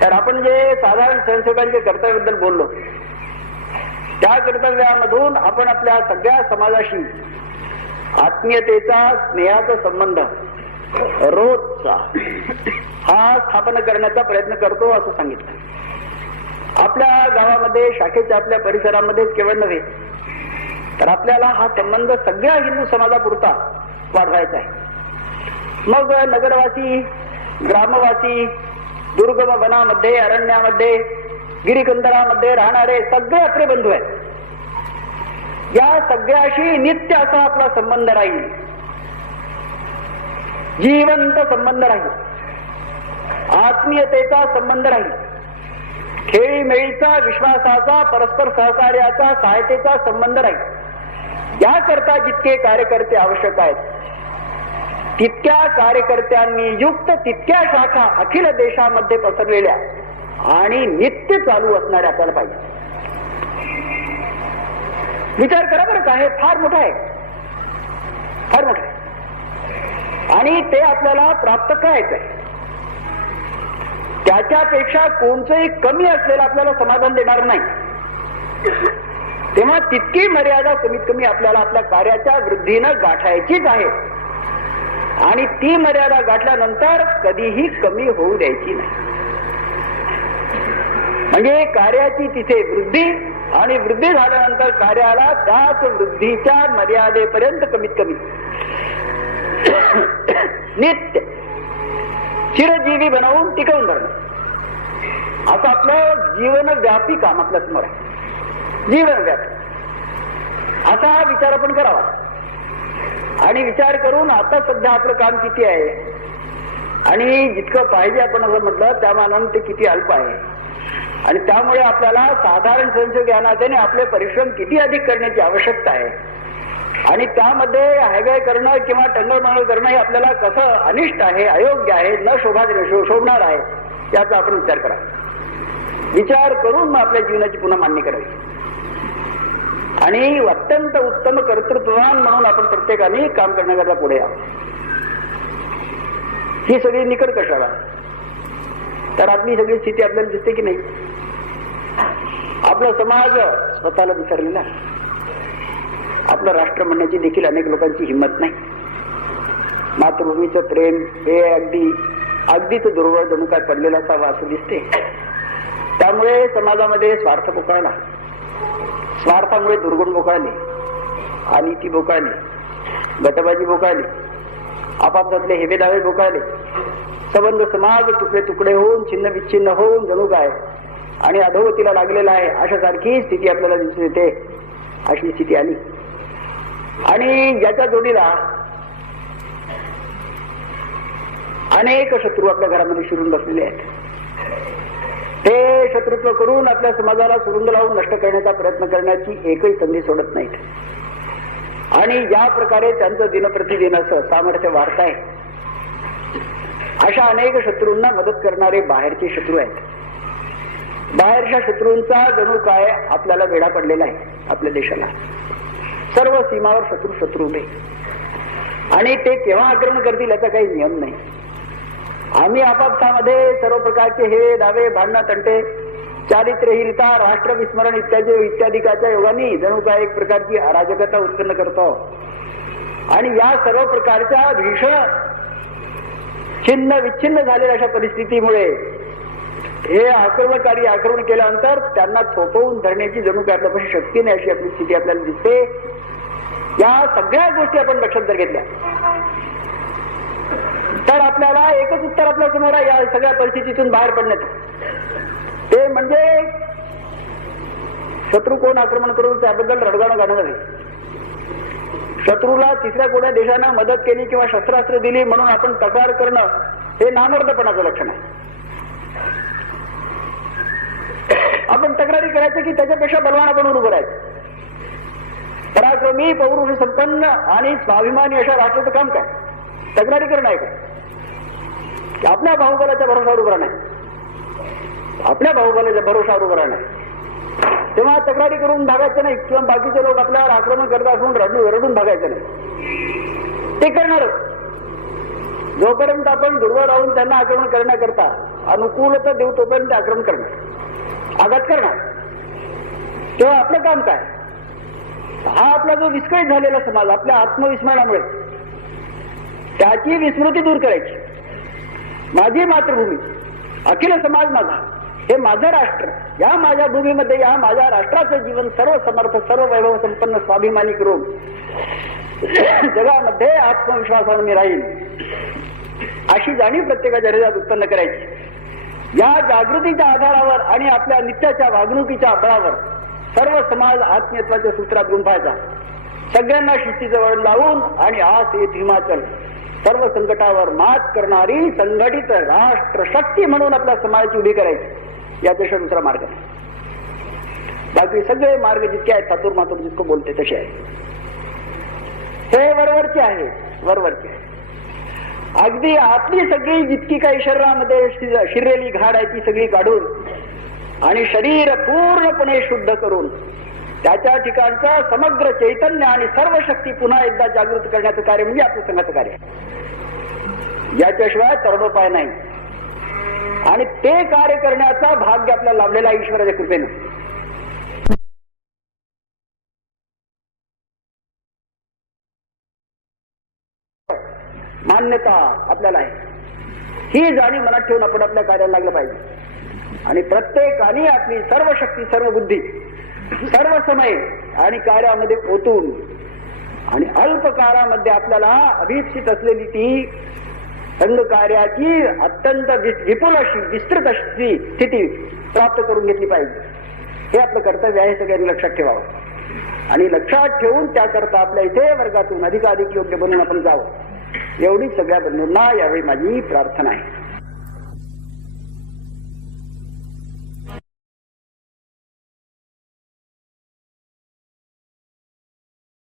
तर आपण जे साधारण स्वयंसेवकांच्या कर्तव्याबद्दल बोललो त्या कर्तव्यामधून आपण आपल्या सगळ्या समाजाशी आत्मीयतेचा, स्नेहाचा संबंध रोजचा हा स्थापन करण्याचा प्रयत्न करतो असं सांगितलं. आपल्या गावामध्ये, शाखेच्या आपल्या परिसरामध्येच केवळ नव्हे तर आपल्याला हा संबंध सगळ्या हिंदू समाजापुरता वाढवायचा आहे. मग नगरवासी, ग्रामवासी, दुर्गम वनामध्ये, अरण्यामध्ये, गिरिकंदरामध्ये राहणारे सगळे आपले बंधू आहेत. या सगळ्याशी नित्य असा आपला संबंध राहील, जिवंत संबंध राहील, आत्मीयतेचा संबंध राहील, खेळीमेळीचा, विश्वासाचा, परस्पर सहकार्याचा, सहायतेचा संबंध राहील. याकरता जितके कार्यकर्ते आवश्यक आहेत तितक्या कार्यकर्त्यांनी युक्त तितक्या शाखा अखिल देशामध्ये पसरलेल्या आणि नित्य चालू असणाऱ्या आपल्याला पाहिजे. विचार करा बरं का, हे फार मोठं आहे, फार मोठं आहे. आणि ते आपल्याला प्राप्त करायचं आहे. त्याच्यापेक्षा कोणतंही कमी असलेलं आपल्याला समाधान देणार नाही. तेव्हा तितकी मर्यादा कमीत कमी आपल्याला आपल्या कार्याच्या वृद्धीनं गाठायचीच आहे, आणि ती मर्यादा गाठल्यानंतर कधीही कमी होऊ द्यायची नाही. म्हणजे कार्याची तिथे वृद्धी, आणि वृद्धी झाल्यानंतर कार्याला त्याच वृद्धीच्या मर्यादेपर्यंत कमीत कमी नित्य चिरजीवी बनवून टिकवून धरणं असं आपलं जीवनव्यापी काम आपल्या समोर आहे. जीवनव्यापी असा विचार आपण करावा, आणि विचार करून आता सध्या आपलं काम किती आहे आणि जितकं पाहिजे आपण असं म्हटलं त्या मानाने ते किती अल्प आहे, आणि त्यामुळे आपल्याला साधारण स्वयंसेवक या नात्याने आपले परिश्रम किती अधिक करण्याची आवश्यकता आहे आणि त्यामध्ये हायगाय करणं किंवा टंगळमंगळ करणं हे आपल्याला कसं अनिष्ट आहे, अयोग्य आहे, न शोभणार आहे, याचा आपण विचार करा. विचार करून मग आपल्या जीवनाची पुन्हा मान्य करावी. आणि अत्यंत उत्तम कर्तृत्ववान म्हणून आपण प्रत्येकाने काम करण्याकरता पुढे यावं. ही सगळी निकड कशाला, तर आपली सगळी स्थिती आपल्याला दिसते की नाही. आपला समाज स्वतःला विसरलेला, आपलं राष्ट्र म्हणण्याची देखील अनेक लोकांची हिंमत नाही. मातृभूमीचं प्रेम हे अगदीच दुर्वळ जणू काय पडलेला असावा असं दिसते. त्यामुळे समाजामध्ये स्वार्थ बोकाळला, स्वार्थामुळे दुर्गुण बोकाळले, अनिती बोकाळली, गटबाजी बोकाळली, आपापसातले हेवे दावे बोकाळले, संबंध समाज तुकडे तुकडे होऊन छिन्न विच्छिन्न होऊन जणू काय आणि अधोगतीला लागलेला आहे अशा सारखी स्थिती आपल्याला दिसून येते. अशी स्थिती आली. आणि ज्याच्या जोडीला अनेक शत्रू आपल्या घरामध्ये शिरून बसलेले आहेत, ते शत्रुत्व करून आपल्या समाजाला सुरुंग लावून नष्ट करण्याचा प्रयत्न करण्याची एकही संधी सोडत नाहीत. आणि ज्या प्रकारे त्यांचं दिनप्रतिदिन असं सामर्थ्य वाढताय, अशा अनेक शत्रूंना मदत करणारे बाहेरचे शत्रू आहेत. बाहेरच्या शत्रूंचा जणू काय आपल्याला वेढा पडलेला आहे. आपल्या देशाला सर्व सीमावर शत्रू उभे, आणि ते केव्हा आक्रमण करतील याचा काही नियम नाही. आम्ही आपापसामध्ये सर्व प्रकारचे हे दावे, भांडणं, तंटे, चारित्र्यहीनता, राष्ट्र विस्मरण इत्यादिकाच्या योगाने जणू काय एक प्रकारची अराजकता उत्पन्न करतो. आणि या सर्व प्रकारच्या भीषण छिन्न विच्छिन्न झालेल्या अशा परिस्थितीमुळे हे आक्रमणकारी आक्रमण केल्यानंतर त्यांना थोपवून धरण्याची जणू काय आपल्यापाशी शक्ती नाही अशी आपली स्थिती आपल्याला दिसते. या सगळ्या गोष्टी आपण लक्षात जर घेतल्या तर आपल्याला एकच उत्तर आपल्या समोर आहे या सगळ्या परिस्थितीतून बाहेर पडण्याचं. ते म्हणजे शत्रू कोण आक्रमण करून त्याबद्दल रडगाणं गाणं नव्हे. शत्रूला तिसऱ्या कोणत्या देशानं मदत केली किंवा शस्त्रास्त्र दिली म्हणून आपण तक्रार करणं हे नामर्दपणाचं लक्षण आहे. आपण तक्रारी करायचं की त्याच्यापेक्षा बलवान आपण उभं राहायचं. पराक्रमी, पौरुष संपन्न आणि स्वाभिमानी अशा राष्ट्राचं काम काय? तक्रारी करणं आहे का? आपल्या बाहुबलाच्या भरोशावर उभं राहणार, आपल्या बाहुबलाच्या भरोशावर उभं राहणार. तेव्हा तक्रारी करून भागायचं नाही किंवा बाकीचे लोक आपल्यावर आक्रमण करत असून रडून भागायचं नाही. ते करणारच. जोपर्यंत आपण दुर्बळ राहून त्यांना आक्रमण करण्याकरता अनुकूलता देऊ तोपर्यंत आक्रमण करणार, आघात करणार. तेव्हा आपलं काम काय? हा आपला जो विस्कळीत झालेला समाज आपल्या आत्मविस्मरणामुळे त्याची विस्मृती दूर करायची. माझी मातृभूमी, अखिल समाज माझा, हे माझं राष्ट्र, या माझ्या भूमीमध्ये या माझ्या राष्ट्राचं जीवन सर्व समर्थ, सर्व वैभव संपन्न, स्वाभिमानी करून जगामध्ये आत्मविश्वासाने मी राहील अशी जाणीव प्रत्येकाच्या हृदयात उत्पन्न करायची. या जागृतीच्या आधारावर आणि आपल्या नित्याच्या वागणुकीच्या बळावर सर्व समाज आत्मीयत्वाच्या सूत्रात गुंफायचा. सगळ्यांना शिस्तीचं वळण लावून आणि आज येत हिमाचल सर्व संकटावर मात करणारी संघटित राष्ट्र शक्ती म्हणून आपल्या समाजाची उभी करायची. याच्याशिवाय दुसरा मार्ग नाही. बाकी सगळे मार्ग जितके आहेत चातुर मातुर जितकं बोलते तसे आहे. हे वरवरचे आहे, वरवरचे आहे. अगदी आपली सगळी जितकी काही शरीरामध्ये शिरलेली घाड आहे ती सगळी काढून आणि शरीर पूर्णपणे शुद्ध करून त्याच्या ठिकाणचं समग्र चैतन्य आणि सर्व शक्ती पुन्हा एकदा जागृत करण्याचं कार्य म्हणजे आपलं संघाचं कार्य आहे. याच्याशिवाय तरणोपाय नाही. आणि ते कार्य करण्याचा भाग्य आपल्याला लाभलेला ईश्वराच्या कृपेनं. मान्यता आपल्याला आहे. ही जाणीव मनात ठेवून आपण आपल्या कार्याला लागलं पाहिजे. आणि प्रत्येकाने आपली सर्व शक्ती, सर्व बुद्धी, सर्व समय आणि कार्यामध्ये ओतून आणि अल्प काळामध्ये आपल्याला अभीप्सित असलेली ती संघ कार्याची अत्यंत विपुल अशी विस्तृत अशी स्थिती प्राप्त करून घेतली पाहिजे. हे आपलं कर्तव्य आहे. सगळ्यांनी लक्षात ठेवावं. आणि लक्षात ठेवून त्याकरता आपल्या इथे वर्गातून अधिकाधिक योग्य बनवून आपण जावं. एवढी सगळ्या बंधूंना यावेळी माझी प्रार्थना आहे.